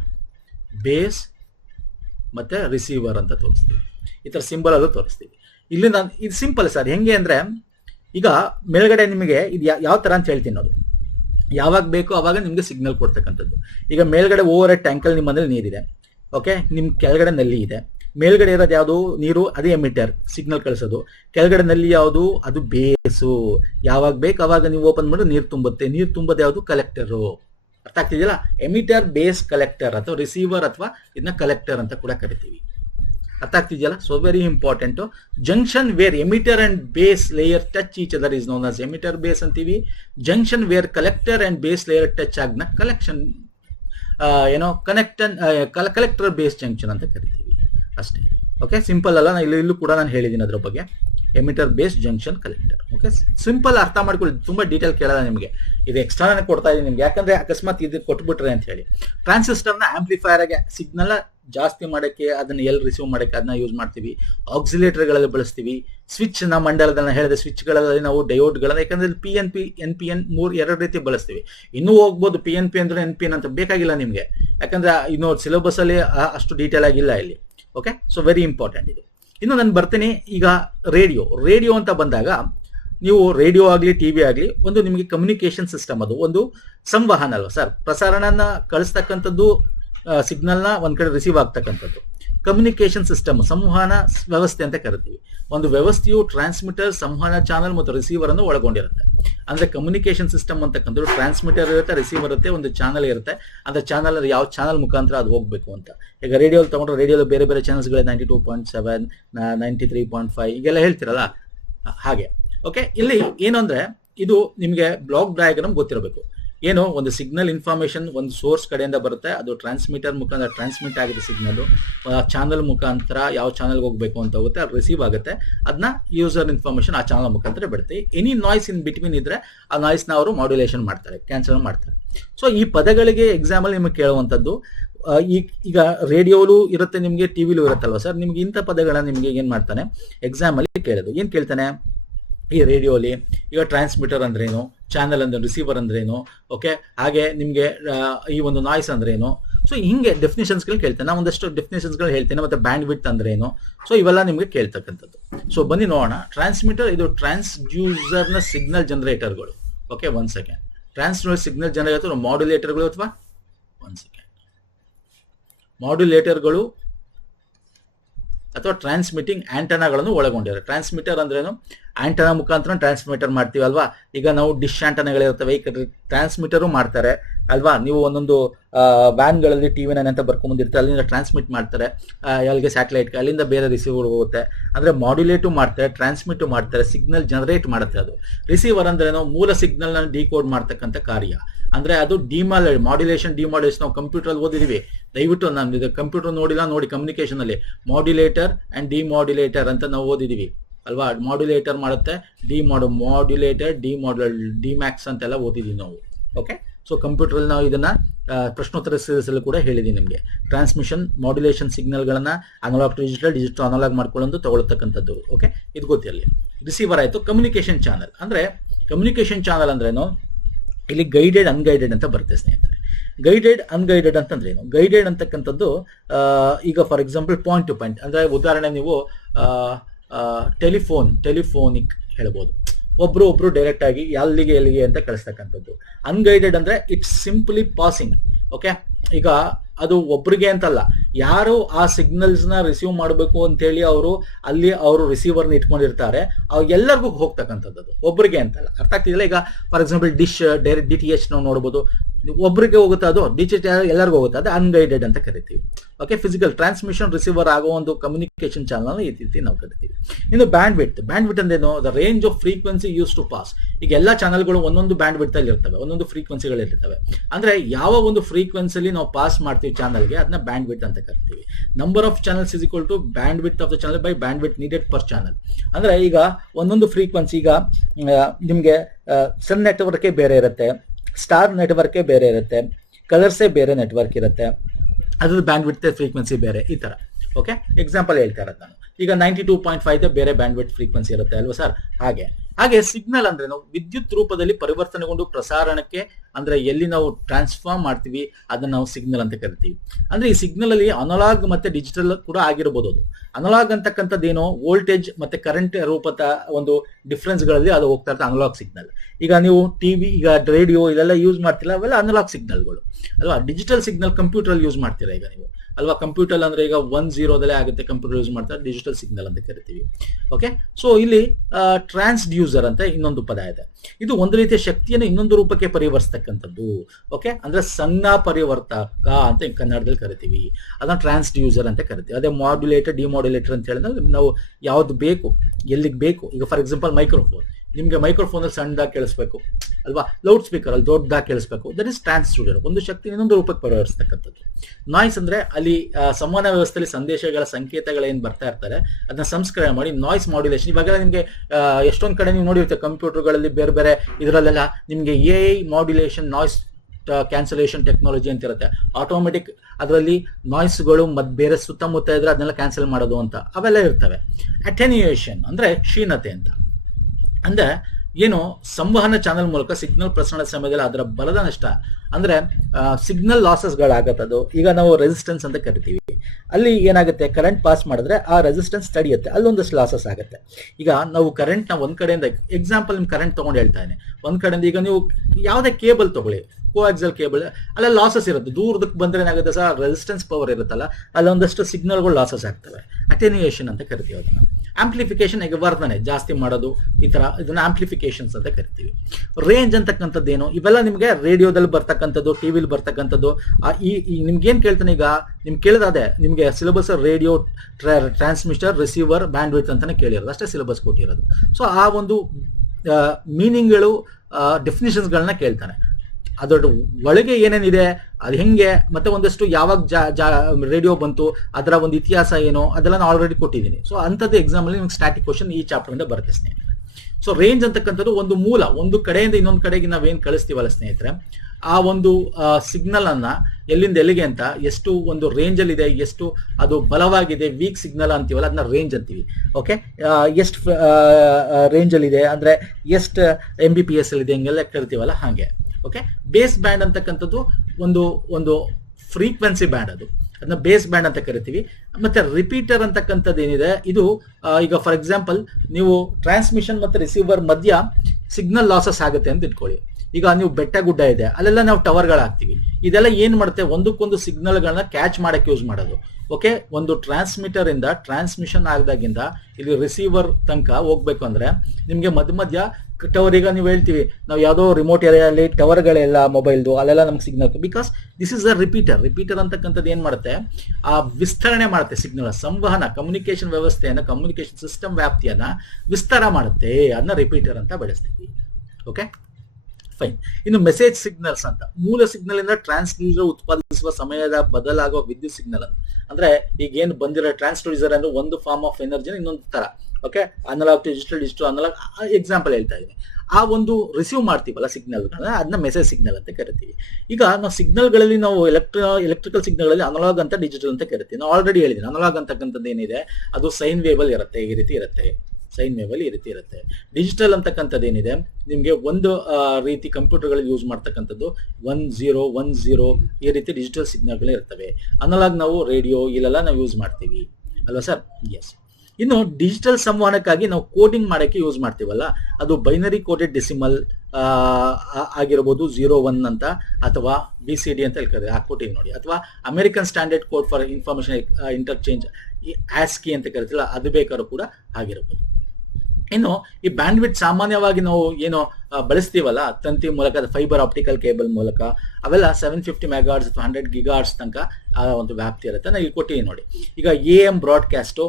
ಬೇಸ್ ಮತ್ತೆ ರಿಸೀವರ್ ಅಂತ ತೋರಿಸ್ತೀವಿ, ಈ ತರ ಸಿಂಬಲ್ ಅಲ್ಲೂ ತೋರಿಸ್ತೀವಿ. ಇಲ್ಲಿ ನಾನು ಇದು ಸಿಂಪಲ್ ಸರ್. ಹೆಂಗೆ ಅಂದ್ರೆ ಈಗ ಮೇಲ್ಗಡೆ ನಿಮಗೆ ಇದು ಯಾವ ತರ ಅಂತ ಹೇಳ್ತೀನಿ ನೋಡಿ. ಯಾವಾಗ ಬೇಕು ಅವಾಗ ನಿಮ್ಗೆ ಸಿಗ್ನಲ್ ಕೊಡ್ತಕ್ಕಂಥದ್ದು. ಈಗ ಮೇಲ್ಗಡೆ ಓವರ್ ಹೆಡ್ ಟ್ಯಾಂಕಲ್ಲಿ ನಿಮ್ಮ ಮನೇಲಿ ನೀರಿದೆ, ಓಕೆ, ನಿಮ್ ಕೆಳಗಡೆ ನಲ್ಲಿ ಇದೆ. ಮೇಲ್ಗಡೆ ಇರೋದು ಯಾವುದು ನೀರು, ಅದೇ ಎಮಿಟರ್ ಸಿಗ್ನಲ್ ಕಳಿಸೋದು. ಕೆಳಗಡೆ ನಲ್ಲಿ ಯಾವುದು, ಅದು ಬೇಸು. ಯಾವಾಗ ಬೇಕು ಅವಾಗ ನೀವು ಓಪನ್ ಮಾಡಿ ನೀರು ತುಂಬುತ್ತೆ. ನೀರು ತುಂಬೋದು ಯಾವುದು, ಕಲೆಕ್ಟರು. ಅರ್ಥ ಆಗ್ತಿದೆಯಲ್ಲ. ಎಮಿಟರ್, ಬೇಸ್, ಕಲೆಕ್ಟರ್ ಅಥವಾ ರಿಸೀವರ್ ಅಥವಾ ಇದನ್ನ ಕಲೆಕ್ಟರ್ ಅಂತ ಕೂಡ ಕರಿತೀವಿ. ಅರ್ಥ ಆಗ್ತಿದೆಯಲ್ಲ. So very important. Junction where emitter and base layer touch each other is known as emitter base ಅಂತೀವಿ. Junction where collector and base layer touch ಆಗನ ಕಲೆಕ್ಷನ್ ಕಲೆಕ್ಟರ್ ಬೇಸ್ ಜಂಕ್ಷನ್ ಅಂತ ಕರಿತೀವಿ ಅಷ್ಟೇ. ಓಕೆ, ಸಿಂಪಲ್ ಅಲ್ಲ. ಇಲ್ಲೂ ಕೂಡ ನಾನು ಹೇಳಿದ್ದೀನಿ ಅದ್ರ ಬಗ್ಗೆ. Emitter base junction collector. Okay, simple ಅರ್ಥ ಮಾಡ್ಕೊಳ್ಳಿ. ತುಂಬಾ ಡೀಟೇಲ್ ಕೇಳಲ್ಲ ನಿಮಗೆ, ಇದು ಎಕ್ಸ್ಟ್ರಾನೇ ಕೊಡ್ತಾ ಇದೀನಿ ನಿಮ್ಗೆ, ಯಾಕಂದ್ರೆ ಅಕಸ್ಮಾತ್ ಇದು ಕೊಟ್ಬಿಟ್ರೆ ಅಂತ ಹೇಳಿ. ಟ್ರಾನ್ಸಿಸ್ಟರ್ನ ಆಂಪ್ಲಿಫೈರ್ ಆಗಿ ಸಿಗ್ನಲ್ ಜಾಸ್ತಿ ಮಾಡಕ್ಕೆ, ಅದನ್ನ ಎಲ್ಲಿ ರಿಸೀವ್ ಮಾಡಕ್ಕೆ ಅದನ್ನ ಯೂಸ್ ಮಾಡ್ತೀವಿ. ಆಕ್ಸಿಲೇಟರ್ಗಳಲ್ಲಿ ಬಳಸ್ತೀವಿ. ಸ್ವಿಚ್ ನ ಮಂಡಲದಲ್ಲಿ ಹೇಳಿದ ಸ್ವಿಚ್ಗಳಲ್ಲಿ ನಾವು ಡಯೋಡ್ಗಳನ್ನ, ಯಾಕಂದ್ರೆ PNP NPN 2 ರೀತಿ ಬಳಸ್ತೀವಿ. ಇನ್ನೂ ಹೋಗ್ಬೋದು, PNP ಅಂದ್ರೆ NPN ಅಂತ ಬೇಕಾಗಿಲ್ಲ ನಿಮ್ಗೆ, ಯಾಕಂದ್ರೆ ಇನ್ನು ಸಿಲೆಬಸ್ ಅಲ್ಲಿ ಅಷ್ಟು ಡೀಟೇಲ್ ಆಗಿಲ್ಲ ಇಲ್ಲಿ. ಓಕೆ, ಸೊ ವೆರಿ ಇಂಪಾರ್ಟೆಂಟ್ ಇದು. ಇನ್ನು ನಾನು ಬರ್ತೀನಿ ಈಗ ರೇಡಿಯೋ ಅಂತ ಬಂದಾಗ, ನೀವು ರೇಡಿಯೋ ಆಗಲಿ ಟಿವಿ ಆಗಲಿ ಒಂದು ನಿಮಗೆ ಕಮ್ಯುನಿಕೇಶನ್ ಸಿಸ್ಟಮ್, ಅದು ಒಂದು ಸಂವಹನ ಅಲ್ವಾ ಸರ್. ಪ್ರಸಾರಣನ ಕಳಿಸ್ತಕ್ಕಂಥದ್ದು, ಸಿಗ್ನಲ್ನ ಒಂದ್ ಕಡೆ ರಿಸೀವ್ ಆಗ್ತಕ್ಕಂಥದ್ದು. ಕಮ್ಯುನಿಕೇಶನ್ ಸಿಸ್ಟಮ್ ಸಂವಹನ ವ್ಯವಸ್ಥೆ ಅಂತ ಕರಿತೀವಿ. ಒಂದು ವ್ಯವಸ್ಥೆಯು ಟ್ರಾನ್ಸ್ಮಿಟರ್, ಸಂವಹನ ಚಾನಲ್ ಮತ್ತು ರಿಸೀವರ್ ಅನ್ನು ಒಳಗೊಂಡಿರುತ್ತೆ. ಅಂದ್ರೆ ಕಮ್ಯುನಿಕೇಶನ್ ಸಿಸ್ಟಮ್ ಅಂತಕ್ಕಂಥ ಟ್ರಾನ್ಸ್ಮಿಟರ್ ಇರುತ್ತೆ, ರಿಸೀವರ್ ಇರುತ್ತೆ, ಒಂದು ಚಾನಲ್ ಇರುತ್ತೆ. ಅಂದ್ರೆ ಚಾನಲ್ ಯಾವ ಚಾನಲ್ ಮುಖಾಂತರ ಅದು ಹೋಗ್ಬೇಕು ಅಂತ. ಈಗ ರೇಡಿಯೋ ತಗೊಂಡ್ರೆ ರೇಡಿಯೋದಲ್ಲಿ ಬೇರೆ ಬೇರೆ ಚಾನಲ್ಸ್ಗಳು 92.7, 93.5 ಈಗೆಲ್ಲ ಹೇಳ್ತಿರಲ್ಲ ಹಾಗೆ. ಓಕೆ, ಇಲ್ಲಿ ಏನು ಅಂದ್ರೆ ಇದು ನಿಮಗೆ ಬ್ಲಾಕ್ ಡಯಾಗ್ರಾಮ್ ಗೊತ್ತಿರಬೇಕು. ಏನು, ಒಂದು ಸಿಗ್ನಲ್ ಇನ್ಫಾರ್ಮೇಶನ್ ಒಂದು ಸೋರ್ಸ್ ಕಡೆಯಿಂದ ಬರುತ್ತೆ, ಅದು ಟ್ರಾನ್ಸ್ಮಿಟರ್ ಮುಖಾಂತರ ಟ್ರಾನ್ಸ್ಮಿಟ್ ಆಗಿದೆ ಸಿಗ್ನಲ್, ಚಾನಲ್ ಮುಖಾಂತರ ಯಾವ ಚಾನಲ್ಗೆ ಹೋಗ್ಬೇಕು ಅಂತ ಹೋಗುತ್ತೆ, ಅದು ರಿಸೀವ್ ಆಗುತ್ತೆ, ಅದನ್ನ ಯೂಸರ್ ಇನ್ಫಾರ್ಮೇಶನ್ ಆ ಚಾನಲ್ ಮುಖಾಂತರ ಬಿಡುತ್ತೆ. ಎನಿ ನಾಯ್ಸ್ ಇನ್ ಬಿಟ್ವೀನ್ ಇದ್ರೆ ಆ ನಾಯ್ಸ್ನ ಅವರು ಮಾಡ್ಯುಲೇಷನ್ ಮಾಡ್ತಾರೆ, ಕ್ಯಾನ್ಸಲ್ ಮಾಡ್ತಾರೆ. ಸೊ ಈ ಪದಗಳಿಗೆ ಎಕ್ಸಾಂಪಲ್ ನಿಮಗೆ ಕೇಳುವಂಥದ್ದು, ಈಗ ರೇಡಿಯೋಲು ಇರುತ್ತೆ, ನಿಮಗೆ ಟಿವಿಲೂ ಇರುತ್ತಲ್ವ ಸರ್. ನಿಮ್ಗೆ ಇಂಥ ಪದಗಳನ್ನ ನಿಮ್ಗೆ ಏನ್ ಮಾಡ್ತಾನೆ ಎಕ್ಸಾಮ್ ಅಲ್ಲಿ ಕೇಳೋದು, ಏನ್ ಕೇಳ್ತಾನೆ ಈ ರೇಡಿಯೋಲಿ. ಈಗ ಟ್ರಾನ್ಸ್ಮಿಟರ್ ಅಂದ್ರೇನು, ಚಾನಲ್ ಅಂದ್ರೆ ರಿಸೀವರ್ ಅಂದ್ರೇನು, ಓಕೆ, ಹಾಗೆ ನಿಮ್ಗೆ ಈ ಒಂದು ನಾಯ್ಸ್ ಅಂದ್ರೇನು. ಸೊ ಹಿಂಗೆ ಡೆಫಿನೇಷನ್ಸ್ಗಳು ಕೇಳ್ತೇನೆ. ನಾನು ಒಂದಷ್ಟು ಡೆಫಿನೇಷನ್ಸ್ಗಳು ಹೇಳ್ತೇನೆ. ಮತ್ತೆ ಬ್ಯಾಂಡ್ ವಿಡ್ತ್ ಅಂದ್ರೇನು, ಸೊ ಇವೆಲ್ಲ ನಿಮ್ಗೆ ಕೇಳ್ತಕ್ಕಂಥದ್ದು. ಸೊ ಬನ್ನಿ ನೋಡೋಣ. ಟ್ರಾನ್ಸ್ಮಿಟರ್ ಇದು ಟ್ರಾನ್ಸ್ಡ್ಯೂಸರ್ನ ಸಿಗ್ನಲ್ ಜನರೇಟರ್ಗಳು. Okay, 1 second. Transducer signal generator ಮಾಡ್ಯುಲೇಟರ್ಗಳು ಅಥವಾ 1 ಸೆಕೆಂಡ್ ಮಾಡ್ಯುಲೇಟರ್ಗಳು ಅಥವಾ ಟ್ರಾನ್ಸ್ಮಿಟಿಂಗ್ ಆಂಟನಾಗಳನ್ನು ಒಳಗೊಂಡಿರುತ್ತೆ. ಟ್ರಾನ್ಸ್ಮಿಟರ್ ಅಂದ್ರೇನು, ಆಂಟನಾ ಮುಖಾಂತರ ಟ್ರಾನ್ಸ್ಮಿಟರ್ ಮಾಡ್ತೀವಿ ಅಲ್ವಾ. ಈಗ ನಾವು ಡಿಶ್ ಆಂಟನಾಗಳಿರ್ತವೆ, ಈ ಕಡೆ ಟ್ರಾನ್ಸ್ಮಿಟರು ಮಾಡ್ತಾರೆ ಅಲ್ವಾ. ನೀವು ಒಂದೊಂದು ವ್ಯಾನ್ಗಳಲ್ಲಿ TV9 ಅಂತ ಬರ್ಕೊಂಡ್ಬಂದಿರ್ತಾರೆ, ಅಲ್ಲಿಂದ ಟ್ರಾನ್ಸ್ಮಿಟ್ ಮಾಡ್ತಾರೆ ಅಲ್ಲಿಗೆ ಸ್ಯಾಟಲೈಟ್ಗೆ, ಅಲ್ಲಿಂದ ಬೇರೆ ರಿಸೀವರ್ ಹೋಗುತ್ತೆ. ಅಂದ್ರೆ ಮಾಡ್ಯುಲೇಟು ಮಾಡ್ತಾರೆ, ಟ್ರಾನ್ಸ್ಮಿಟ್ ಮಾಡ್ತಾರೆ, ಸಿಗ್ನಲ್ ಜನರೇಟ್ ಮಾಡುತ್ತೆ. ಅದು ರಿಸೀವರ್ ಅಂದ್ರೇನು, ಮೂಲ ಸಿಗ್ನಲ್ ನ ಡಿಕೋಡ್ ಮಾಡ್ತಕ್ಕಂಥ ಕಾರ್ಯ. ಅಂದ್ರೆ ಅದು ಮಾಡ್ಯುಲೇಷನ್ ಡಿಮಾಡ್ಯುಲೇಷನ್ ನಾವು ಕಂಪ್ಯೂಟರ್ ಅಲ್ಲಿ ಓದಿದೀವಿ. ದಯವಿಟ್ಟು ನಾನು ಇದು ಕಂಪ್ಯೂಟರ್ ನೋಡಿಲ್ಲ ನೋಡಿ, ಕಮ್ಯುನಿಕೇಶನ್ ಅಲ್ಲಿ ಮಾಡ್ಯುಲೇಟರ್ ಅಂಡ್ ಡಿಮಾಡ್ಯುಲೇಟರ್ ಅಂತ ನಾವು ಓದಿದೀವಿ ಅಲ್ವಾ. ಮಾಡ್ಯುಲೇಟರ್ ಮಾಡುತ್ತೆ, ಮಾಡ್ಯುಲೇಟರ್ ಡಿಮ್ಯಾಕ್ಸ್ ಅಂತೆಲ್ಲ ಓದಿದೀವಿ ನಾವು. ಓಕೆ, ಸೊ ಕಂಪ್ಯೂಟರ್ ನಾವು ಇದನ್ನ ಪ್ರಶ್ನೋತ್ತರ ಸೀರೀಸಲ್ಲೂ ಕೂಡ ಹೇಳಿದ್ದೀನಿ ನಿಮಗೆ. ಟ್ರಾನ್ಸ್ಮಿಷನ್ ಮಾಡ್ಯುಲೇಷನ್ ಸಿಗ್ನಲ್ಗಳನ್ನ analogue to digital, digital analogue ಮಾಡ್ಕೊಳ್ಳೋದು ತಗೊಳ್ತಕ್ಕಂಥದ್ದು. ಓಕೆ, ಇದು ಗೊತ್ತಿರಲಿ. ರಿಸೀವರ್ ಆಯಿತು. ಕಮ್ಯುನಿಕೇಶನ್ ಚಾನಲ್ ಅಂದರೆ, ಕಮ್ಯುನಿಕೇಶನ್ ಚಾನಲ್ ಅಂದ್ರೇನು, ಇಲ್ಲಿ ಗೈಡೆಡ್ ಅನ್ಗೈಡೆಡ್ ಅಂತ ಬರುತ್ತೆ ಸ್ನೇಹಿತರೆ. ಗೈಡೆಡ್ ಅನ್ಗೈಡೆಡ್ ಅಂತಂದ್ರೆ ಏನು? ಗೈಡೆಡ್ ಅಂತಕ್ಕಂಥದ್ದು ಈಗ for example point to point, ಅಂದ್ರೆ ಉದಾಹರಣೆ ನೀವು ಟೆಲಿಫೋನಿಕ್ ಹೇಳ್ಬೋದು. ಒಬ್ರು ಡೈರೆಕ್ಟ್ ಆಗಿ ಎಲ್ಲಿಗೆ ಅಂತ ಕಳಿಸ್ತಕ್ಕಂಥದ್ದು. ಅನ್ಗೈಡೆಡ್ ಅಂದ್ರೆ ಇಟ್ಸ್ ಸಿಂಪ್ಲಿ ಪಾಸಿಂಗ್. ಓಕೆ, ಈಗ ಅದು ಒಬ್ರಿಗೆ ಅಂತಲ್ಲ, ಯಾರು ಆ ಸಿಗ್ನಲ್ಸ್ ನ ರಿಸೀವ್ ಮಾಡಬೇಕು ಅಂತ ಹೇಳಿ ಅವರು ರಿಸೀವರ್ನ ಇಟ್ಕೊಂಡಿರ್ತಾರೆ, ಎಲ್ಲರಿಗೂ ಹೋಗ್ತಕ್ಕಂಥದ್ದು, ಒಬ್ಬರಿಗೆ ಅಂತಲ್ಲ. ಅರ್ಥ ಆಗ್ತಿದಿಲ್ಲ? ಈಗ ಫಾರ್ ಎಕ್ಸಾಂಪಲ್ ಡೈರೆಕ್ಟ್ DTH ನಾವು ನೋಡ್ಬೋದು, ಒಬ್ಬರಿಗೆ ಹೋಗುತ್ತೆ, ಅದು ಡಿಜಿಟಲ್ ಎಲ್ಲರಿಗೂ ಹೋಗುತ್ತೆ, ಅದು ಅನ್ಗೈಡೆಡ್ ಅಂತ ಕರಿತೀವಿ. ಓಕೆ, ಫಿಸಿಕಲ್ ಟ್ರಾನ್ಸ್ಮಿಷನ್ ರಿಸೀವರ್ ಆಗೋ ಒಂದು ಕಮ್ಯುನಿಕೇಶನ್ ಚಾನಲ್ ಈ ರೀತಿ ನಾವು ಕರಿತೀವಿ. ಇನ್ನು ಬ್ಯಾಂಡ್ ವಿಡ್ತ್ ಅಂದ್ರೇನು? The range of frequency use to pass. ಈಗ ಎಲ್ಲ ಚಾನಲ್ಗಳು ಒಂದೊಂದು ಬ್ಯಾಂಡ್ ವಿಡ್ತ್ ಅಲ್ಲಿ ಇರ್ತವೆ, ಒಂದೊಂದು ಫ್ರೀಕ್ವೆನ್ಸಿಗಳು ಇರ್ತವೆ. ಅಂದ್ರೆ ಯಾವ ಒಂದು ಫ್ರೀಕ್ವೆನ್ಸಿಲಿ ನಾವು ಪಾಸ್ ಮಾಡ್ತೀವಿ ಚಾನಲ್ಗೆ, ಅದನ್ನ ಬ್ಯಾಂಡ್ ವಿಡ್ತ್ ಅಂತ ಕರಿತೀವಿ. Number of channels is equal to bandwidth of the channel by bandwidth needed per channel. ಅಂದ್ರೆ ಈಗ ಒಂದೊಂದು ಫ್ರೀಕ್ವೆನ್ಸಿ, ಈಗ ನಿಮ್ಗೆ ಸನ್ ನೆಟ್ವರ್ಕೇ ಬೇರೆ ಇರುತ್ತೆ, ಸ್ಟಾರ್ ನೆಟ್ವರ್ಕೇ ಬೇರೆ ಇರುತ್ತೆ, ಕಲರ್ಸೇ ಬೇರೆ ನೆಟ್ವರ್ಕ್ ಇರುತ್ತೆ, ಅದ್ರದ್ದು ಬ್ಯಾಂಡ್ ವಿಡ್ತ್ ಫ್ರೀಕ್ವೆನ್ಸಿ ಬೇರೆ, ಈ ತರ. ಓಕೆ, ಎಕ್ಸಾಂಪಲ್ ಹೇಳ್ತಾ ಇರೋದು ನಾನು. ಈಗ 92.5 ಬೇರೆ ಬ್ಯಾಂಡ್ ವಿಡ್ತ್ ಫ್ರೀಕ್ವೆನ್ಸಿ ಇರುತ್ತೆ ಅಲ್ವಾ ಸರ್? ಹಾಗೆ ಸಿಗ್ನಲ್ ಅಂದ್ರೆ ನಾವು ವಿದ್ಯುತ್ ರೂಪದಲ್ಲಿ ಪರಿವರ್ತನೆಗೊಂಡು ಪ್ರಸಾರಣಕ್ಕೆ, ಅಂದ್ರೆ ಎಲ್ಲಿ ನಾವು ಟ್ರಾನ್ಸ್ಫಾರ್ಮ್ ಮಾಡ್ತೀವಿ ಅದನ್ನ ನಾವು ಸಿಗ್ನಲ್ ಅಂತ ಕರಿತೀವಿ. ಅಂದ್ರೆ ಈ ಸಿಗ್ನಲ್ ಅಲ್ಲಿ ಅನಲಾಗ್ ಮತ್ತೆ ಡಿಜಿಟಲ್ ಕೂಡ ಆಗಿರಬಹುದು. ಅದು ಅನಲಾಗ್ ಅಂತಕ್ಕಂಥದ್ದೇನೋ ವೋಲ್ಟೇಜ್ ಮತ್ತೆ ಕರೆಂಟ್ ರೂಪದ ಒಂದು ಡಿಫ್ರೆನ್ಸ್ ಗಳಲ್ಲಿ ಅದು ಹೋಗ್ತಾ ಇರುತ್ತೆ ಅನಲಾಗ್ ಸಿಗ್ನಲ್. ಈಗ ನೀವು ಟಿವಿ, ಈಗ ರೇಡಿಯೋ ಇದೆಲ್ಲ ಯೂಸ್ ಮಾಡ್ತಿಲ್ಲ, ಅವೆಲ್ಲ ಅನಲಾಗ್ ಸಿಗ್ನಲ್ಗಳು ಅಲ್ವಾ. ಡಿಜಿಟಲ್ ಸಿಗ್ನಲ್ ಕಂಪ್ಯೂಟರ್ ಯೂಸ್ ಮಾಡ್ತೀರಾ ಈಗ ನೀವು ಅಲ್ವಾ. ಕಂಪ್ಯೂಟರ್ ಅಂದ್ರೆ ಈಗ 1-0 ಆಗುತ್ತೆ, ಕಂಪ್ಯೂಟರ್ ಯೂಸ್ ಮಾಡ್ತಾರೆ, ಡಿಜಿಟಲ್ ಸಿಗ್ನಲ್ ಅಂತ ಕರಿತೀವಿ. ಓಕೆ, ಸೊ ಇಲ್ಲಿ ಟ್ರಾನ್ಸ್ಡ್ಯೂಸರ್ ಅಂತ ಇನ್ನೊಂದು ಪದ ಇದೆ. ಇದು ಒಂದು ರೀತಿಯ ಶಕ್ತಿಯನ್ನು ಇನ್ನೊಂದು ರೂಪಕ್ಕೆ ಪರಿವರ್ತಿಸ್ತಕ್ಕಂಥದ್ದು. ಓಕೆ, ಅಂದ್ರೆ ಸಂಜ್ಞಾ ಪರಿವರ್ತಕ ಅಂತ ಕನ್ನಡದಲ್ಲಿ ಕರಿತೀವಿ, ಅದನ್ನ ಟ್ರಾನ್ಸ್ಡ್ಯೂಸರ್ ಅಂತ ಕರಿತೀವಿ. ಅದೇ ಮಾಡ್ಯುಲೇಟರ್, ಡಿಮಾಡ್ಯುಲೇಟರ್ ಅಂತ ಹೇಳಿದ್ರೆ ನಾವು ಯಾವ್ದು ಬೇಕು, ಎಲ್ಲಿಗೆ ಬೇಕು. ಈಗ ಫಾರ್ ಎಕ್ಸಾಂಪಲ್ ಮೈಕ್ರೋಫೋನ್, ನಿಮ್ಗೆ ಮೈಕ್ರೋಫೋನ್ ಅಲ್ಲಿ ಸಣ್ಣದಾಗಿ ಕೇಳಿಸ್ಬೇಕು ಅಲ್ವಾ, ಲೌಡ್ ಸ್ಪೀಕರ್ ಅಲ್ಲಿ ದೊಡ್ಡದಾಗಿ ಕೇಳಿಸ್ಬೇಕು, ದಟ್ ಇಸ್ ಟ್ರಾನ್ಸ್ಡ್ಯೂಸರ್. ಒಂದು ಶಕ್ತಿ ಇನ್ನೊಂದು ರೂಪಕ್ಕೆ ಪರಿವರ್ತಿಸ್ತಕ್ಕಂಥದ್ದು. ನಾಯ್ಸ್ ಅಂದ್ರೆ ಅಲ್ಲಿ ಸಂವಹನ ವ್ಯವಸ್ಥೆಯಲ್ಲಿ ಸಂದೇಶಗಳ ಸಂಕೇತಗಳೇನು ಬರ್ತಾ ಇರ್ತಾರೆ ಅದನ್ನ ಸಂಸ್ಕರಣೆ ಮಾಡಿ ನಾಯ್ಸ್ ಮಾಡ್ಯುಲೇಷನ್. ಇವಾಗೆಲ್ಲ ನಿಮ್ಗೆ ಎಷ್ಟೊಂದು ಕಡೆ ನೀವು ನೋಡಿರ್ತೀವಿ ಕಂಪ್ಯೂಟರ್ಗಳಲ್ಲಿ ಬೇರೆ ಬೇರೆ ಇದರಲ್ಲೆಲ್ಲ ನಿಮ್ಗೆ AI modulation, noise cancellation technology ಅಂತ ಇರುತ್ತೆ. ಆಟೋಮೆಟಿಕ್ ಅದರಲ್ಲಿ ನಾಯ್ಸ್ಗಳು ಮತ್ತೆ ಬೇರೆ ಸುತ್ತಮುತ್ತ ಇದ್ರೆ ಅದನ್ನೆಲ್ಲ ಕ್ಯಾನ್ಸಲ್ ಮಾಡೋದು ಅಂತ ಅವೆಲ್ಲ ಇರ್ತವೆ. ಅಟೆನ್ಯೂಯೇಷನ್ ಅಂದ್ರೆ ಕ್ಷೀಣತೆ ಅಂತ. ಅಂದ್ರೆ ಏನು, ಸಂವಹನ ಚಾನಲ್ ಮೂಲಕ ಸಿಗ್ನಲ್ ಪ್ರಸರಣ ಸಮಯದಲ್ಲಿ ಅದರ ಬಲದ ನಷ್ಟ, ಅಂದ್ರೆ ಸಿಗ್ನಲ್ ಲಾಸಸ್ಗಳಾಗತ್ತದು. ಈಗ ನಾವು ರೆಸಿಸ್ಟೆನ್ಸ್ ಅಂತ ಕರಿತೀವಿ. ಅಲ್ಲಿ ಏನಾಗುತ್ತೆ, ಕರೆಂಟ್ ಪಾಸ್ ಮಾಡಿದ್ರೆ ಆ ರೆಸಿಸ್ಟೆನ್ಸ್ ತಡೆಯುತ್ತೆ, ಅಲ್ಲೊಂದಷ್ಟು ಲಾಸಸ್ ಆಗುತ್ತೆ. ಈಗ ನಾವು ಕರೆಂಟ್ ನ ಒಂದ್ ಕಡೆಯಿಂದ, ಎಕ್ಸಾಂಪಲ್ ನಿಮ್ ಕರೆಂಟ್ ತಗೊಂಡು ಹೇಳ್ತಾ ಇದ್ದೀನಿ, ಒಂದ್ ಕಡೆಯಿಂದ ಈಗ ನೀವು ಯಾವುದೇ ಕೇಬಲ್ ತಗೊಳ್ಳಿ, ಕೋಆಕ್ಸಲ್ ಕೇಬಲ್, ಅಲ್ಲ ಲಾಸಸ್ ಇರುತ್ತೆ. ದೂರದಕ್ಕೆ ಬಂದ್ರೆ ಏನಾಗುತ್ತೆ ಸರ್, ರೆಸಿಸ್ಟೆನ್ಸ್ ಪವರ್ ಇರುತ್ತಲ್ಲ, ಅಲ್ಲೊಂದಷ್ಟು ಸಿಗ್ನಲ್ಗಳು ಲಾಸಸ್ ಆಗ್ತವೆ. ಅಟೆನ್ಯೂಯೇಷನ್ ಅಂತ ಕರಿತೀವಿ ಅದನ್ನ. ಆಂಪ್ಲಿಫಿಕೇಶನ್, ಈಗ ವರ್ಧನೆ ಜಾಸ್ತಿ ಮಾಡೋದು, ಈ ತರ ಇದನ್ನ ಆಂಪ್ಲಿಫಿಕೇಶನ್ಸ್ ಅಂತ ಕರಿತೀವಿ. ರೇಂಜ್ ಅಂತಕ್ಕಂಥದ್ದೇನು, ಇವೆಲ್ಲ ನಿಮ್ಗೆ ರೇಡಿಯೋದಲ್ಲಿ ಬರ್ತಕ್ಕಂಥದ್ದು, ಟಿವಿಲಿ ಬರ್ತಕ್ಕಂಥದ್ದು. ನಿಮ್ಗೇನ್ ಕೇಳ್ತಾನೆ, ಈಗ ನಿಮ್ಗೆ ಕೇಳಿದ್ರೆ ನಿಮ್ಗೆ syllabus radio transmitter receiver band width ಅಂತಾನೆ ಕೇಳಿರೋದು, ಅಷ್ಟೇ ಸಿಲೆಬಸ್ ಕೊಟ್ಟಿರೋದು. ಸೊ ಆ ಒಂದು ಮೀನಿಂಗ್ಗಳು, ಡೆಫಿನಿಷನ್ಸ್ಗಳನ್ನ ಕೇಳ್ತಾನೆ. ಅದರ ಒಳಗೆ ಏನೇನಿದೆ, ಅದು ಹೆಂಗೆ, ಮತ್ತೆ ಒಂದಷ್ಟು ಯಾವಾಗ ರೇಡಿಯೋ ಬಂತು, ಅದರ ಒಂದು ಇತಿಹಾಸ ಏನು, ಅದೆಲ್ಲ ನಾನು ಆಲ್ರೆಡಿ ಕೊಟ್ಟಿದ್ದೀನಿ. ಸೊ ಅಂಥದ್ದು ಎಕ್ಸಾಮ್ ಅಲ್ಲಿ ನಿಮ್ಗೆ ಸ್ಟ್ಯಾಟಿಕ್ ಕ್ವಶನ್ ಈ ಚಾಪ್ಟರ್ ಇಂದ ಬರುತ್ತೆ ಸ್ನೇಹಿತರೆ. ಸೊ ರೇಂಜ್ ಅಂತಕ್ಕಂಥದ್ದು ಒಂದು ಮೂಲ, ಒಂದು ಕಡೆಯಿಂದ ಇನ್ನೊಂದು ಕಡೆಗೆ ನಾವೇನು ಕಳಿಸ್ತೀವಲ್ಲ ಸ್ನೇಹಿತರೆ, ಆ ಒಂದು ಸಿಗ್ನಲ್ ಅನ್ನ ಎಲ್ಲಿಂದ ಎಲ್ಲಿಗೆ ಅಂತ ಎಷ್ಟು ಒಂದು ರೇಂಜ್ ಅಲ್ಲಿ ಇದೆ, ಎಷ್ಟು ಅದು ಬಲವಾಗಿದೆ, ವೀಕ್ ಸಿಗ್ನಲ್ ಅಂತೀವಲ್ಲ ಅದನ್ನ ರೇಂಜ್ ಅಂತೀವಿ. ಓಕೆ, ಎಷ್ಟು ರೇಂಜ್ ಅಲ್ಲಿ ಇದೆ ಅಂದ್ರೆ ಎಷ್ಟು MBPS ಅಲ್ಲಿ ಇದೆ, ಹಿಂಗೆಲ್ಲ ಕರಿತೀವಲ್ಲ ಹಾಗೆ. ಓಕೆ, ಬೇಸ್ ಬ್ಯಾಂಡ್ ಅಂತಕ್ಕಂಥದ್ದು ಒಂದು ಫ್ರೀಕ್ವೆನ್ಸಿ ಬ್ಯಾಂಡ್, ಅದನ್ನ ಬೇಸ್ ಬ್ಯಾಂಡ್ ಅಂತ ಕರಿತೀವಿ. ಮತ್ತೆ ರಿಪೀಟರ್ ಅಂತಕ್ಕಂಥದ್ದು ಏನಿದೆ, ಇದು ಈಗ ಫಾರ್ ಎಕ್ಸಾಂಪಲ್ ನೀವು ಟ್ರಾನ್ಸ್ಮಿಷನ್ ಮತ್ತೆ ರಿಸೀವರ್ ಮಧ್ಯ ಸಿಗ್ನಲ್ ಲಾಸಸ್ ಆಗುತ್ತೆ ಅಂತ ಇಟ್ಕೊಳ್ಳಿ. ಈಗ ನೀವು ಬೆಟ್ಟ ಗುಡ್ಡ ಇದೆ, ಅಲ್ಲೆಲ್ಲ ನಾವು ಟವರ್ಗಳು ಹಾಕ್ತಿವಿ. ಇದೆಲ್ಲ ಏನ್ ಮಾಡುತ್ತೆ, ಒಂದಕ್ಕೊಂದು ಸಿಗ್ನಲ್ಗಳನ್ನ ಕ್ಯಾಚ್ ಮಾಡಕ್ಕೆ ಯೂಸ್ ಮಾಡೋದು. ಓಕೆ, ಒಂದು ಟ್ರಾನ್ಸ್ಮಿಟರ್ ಇಂದ ಟ್ರಾನ್ಸ್ಮಿಷನ್ ಆಗದಾಗಿಂದ ಇಲ್ಲಿ ರಿಸೀವರ್ ತನಕ ಹೋಗ್ಬೇಕು ಅಂದ್ರೆ ನಿಮ್ಗೆ ಮಧ್ಯ ಟವರ್, ಈಗ ನೀವು ಹೇಳ್ತೀವಿ ನಾವು ಯಾವುದೋ ರಿಮೋಟ್ ಏರಿಯಾದಲ್ಲಿ ಟವರ್ಗಳೆಲ್ಲ ಮೊಬೈಲ್ದು, ಅಲ್ಲೆಲ್ಲ ನಮ್ಗೆ signal, because this is a repeater ಅಂತಕ್ಕಂಥದ್ದು ಏನ್ ಮಾಡುತ್ತೆ, ಆ ವಿಸ್ತರಣೆ ಮಾಡುತ್ತೆ ಸಿಗ್ನಲ್, ಸಂವಹನ ಕಮ್ಯುನಿಕೇಶನ್ ವ್ಯವಸ್ಥೆಯನ್ನ, ಕಮ್ಯುನಿಕೇಶನ್ ಸಿಸ್ಟಮ್ ವ್ಯಾಪ್ತಿಯನ್ನ ವಿಸ್ತಾರ ಮಾಡುತ್ತೆ, ಅದನ್ನ ರಿಪೀಟರ್ ಅಂತ ಬೆಳೆಸ್ತೀವಿ. Okay fine. ಇನ್ನು ಮೆಸೇಜ್ ಸಿಗ್ನಲ್ಸ್ ಅಂತ, ಮೂಲ ಸಿಗ್ನಲ್ ಇಂದ ಟ್ರಾನ್ಸ್ಡ್ಯೂಸರ್ ಉತ್ಪಾದಿಸುವ ಸಮಯದ ಬದಲಾಗುವ ವಿದ್ಯುತ್ ಸಿಗ್ನಲ್ ಅಂತ. ಅಂದ್ರೆ ಈಗ ಏನು ಬಂದಿರೋ ಟ್ರಾನ್ಸ್ಡ್ಯೂಸರ್ ಅಂದ್ರೆ ಒಂದು ಫಾರ್ಮ್ ಆಫ್ ಎನರ್ಜಿ, ಇನ್ನೊಂದು ತರ okay, analog to digital, digital analog example ಹೇಳ್ತಾ ಇದ್ದೀನಿ. ಆ ಒಂದು ರಿಸೀವ್ ಮಾಡ್ತೀವಲ್ಲ ಸಿಗ್ನಲ್ಗಳನ್ನ, ಅದನ್ನ ಮೆಸೇಜ್ ಸಿಗ್ನಲ್ ಅಂತ ಕರಿತೀವಿ. ಈಗ ನಾವು ಸಿಗ್ನಲ್ಗಳಲ್ಲಿ ನಾವು ಎಲೆಕ್ಟ್ರಿಕಲ್ ಸಿಗ್ನಲ್ಗಳಲ್ಲಿ ಅನಲಾಗ್ ಅಂತ ಡಿಜಿಟಲ್ ಅಂತ ಕರಿತೀವಿ. ನಾವು ಆಲ್ರೆಡಿ ಹೇಳಿದ್ದೀನಿ, ಅನಲಾಗ್ ಅಂತಕ್ಕಂಥದ್ದು ಏನಿದೆ ಅದು ಸೈನ್ ವೇವಲ್ ಇರುತ್ತೆ, ಈ ರೀತಿ ಇರುತ್ತೆ, ಸೈನ್ ವೇವಲ್ ಈ ರೀತಿ ಇರುತ್ತೆ. ಡಿಜಿಟಲ್ ಅಂತಕ್ಕಂಥದ್ದು ಏನಿದೆ ನಿಮಗೆ ಒಂದು ರೀತಿ ಕಂಪ್ಯೂಟರ್ಗಳಲ್ಲಿ ಯೂಸ್ ಮಾಡ್ತಕ್ಕಂಥದ್ದು 1010 ಈ ರೀತಿ ಡಿಜಿಟಲ್ ಸಿಗ್ನಲ್ಗಳು ಇರ್ತವೆ. ಅನಲಾಗ್ ನಾವು ರೇಡಿಯೋ ಇಲ್ಲೆಲ್ಲ ನಾವು ಯೂಸ್ ಮಾಡ್ತೀವಿ ಅಲ್ವಾ ಸರ್? ಎಸ್. ಇನ್ನು ಡಿಜಿಟಲ್ ಸಂವಹನಕ್ಕಾಗಿ ನಾವು ಕೋಡಿಂಗ್ ಮಾಡಕ್ಕೆ ಯೂಸ್ ಮಾಡ್ತೀವಲ್ಲ, ಅದು ಬೈನರಿ ಕೋಡೆಡ್ ಡೆಸಿಮಲ್ ಆಗಿರ್ಬೋದು, 01 ಅಂತ, ಅಥವಾ BCD ಅಂತ ಹೇಳ್ತಾರೆ, ಹಾಕ್ಕೊಟ್ಟಿವಿ ನೋಡಿ, ಅಥವಾ American standard code for information interchange, ASCII ಅಂತ ಕರಿತಿಲ್ಲ, ಅದು ಬೇಕಾದ್ರೂ ಕೂಡ ಆಗಿರ್ಬೋದು. ಇನ್ನು ಈ ಬ್ಯಾಂಡ್ವಿಡ್ತ್ ಸಾಮಾನ್ಯವಾಗಿ ನಾವು ಏನು ಬಳಸ್ತೀವಲ್ಲ ತಂತಿ ಮೂಲಕ, ಫೈಬರ್ ಆಪ್ಟಿಕಲ್ ಕೇಬಲ್ ಮೂಲಕ, ಅವೆಲ್ಲ 750 ಮೆಗಾಹರ್ಟ್ಜ್ ಅಥವಾ 100 ಗಿಗಾಹರ್ಟ್ಜ್ ತನಕ ಒಂದು ವ್ಯಾಪ್ತಿ ಇರುತ್ತೆ. ನಾನು ಇಲ್ಲಿ ಕೊಟ್ಟಿದ್ದೀನಿ ನೋಡಿ. ಈಗ AM ಬ್ರಾಡ್ಕಾಸ್ಟು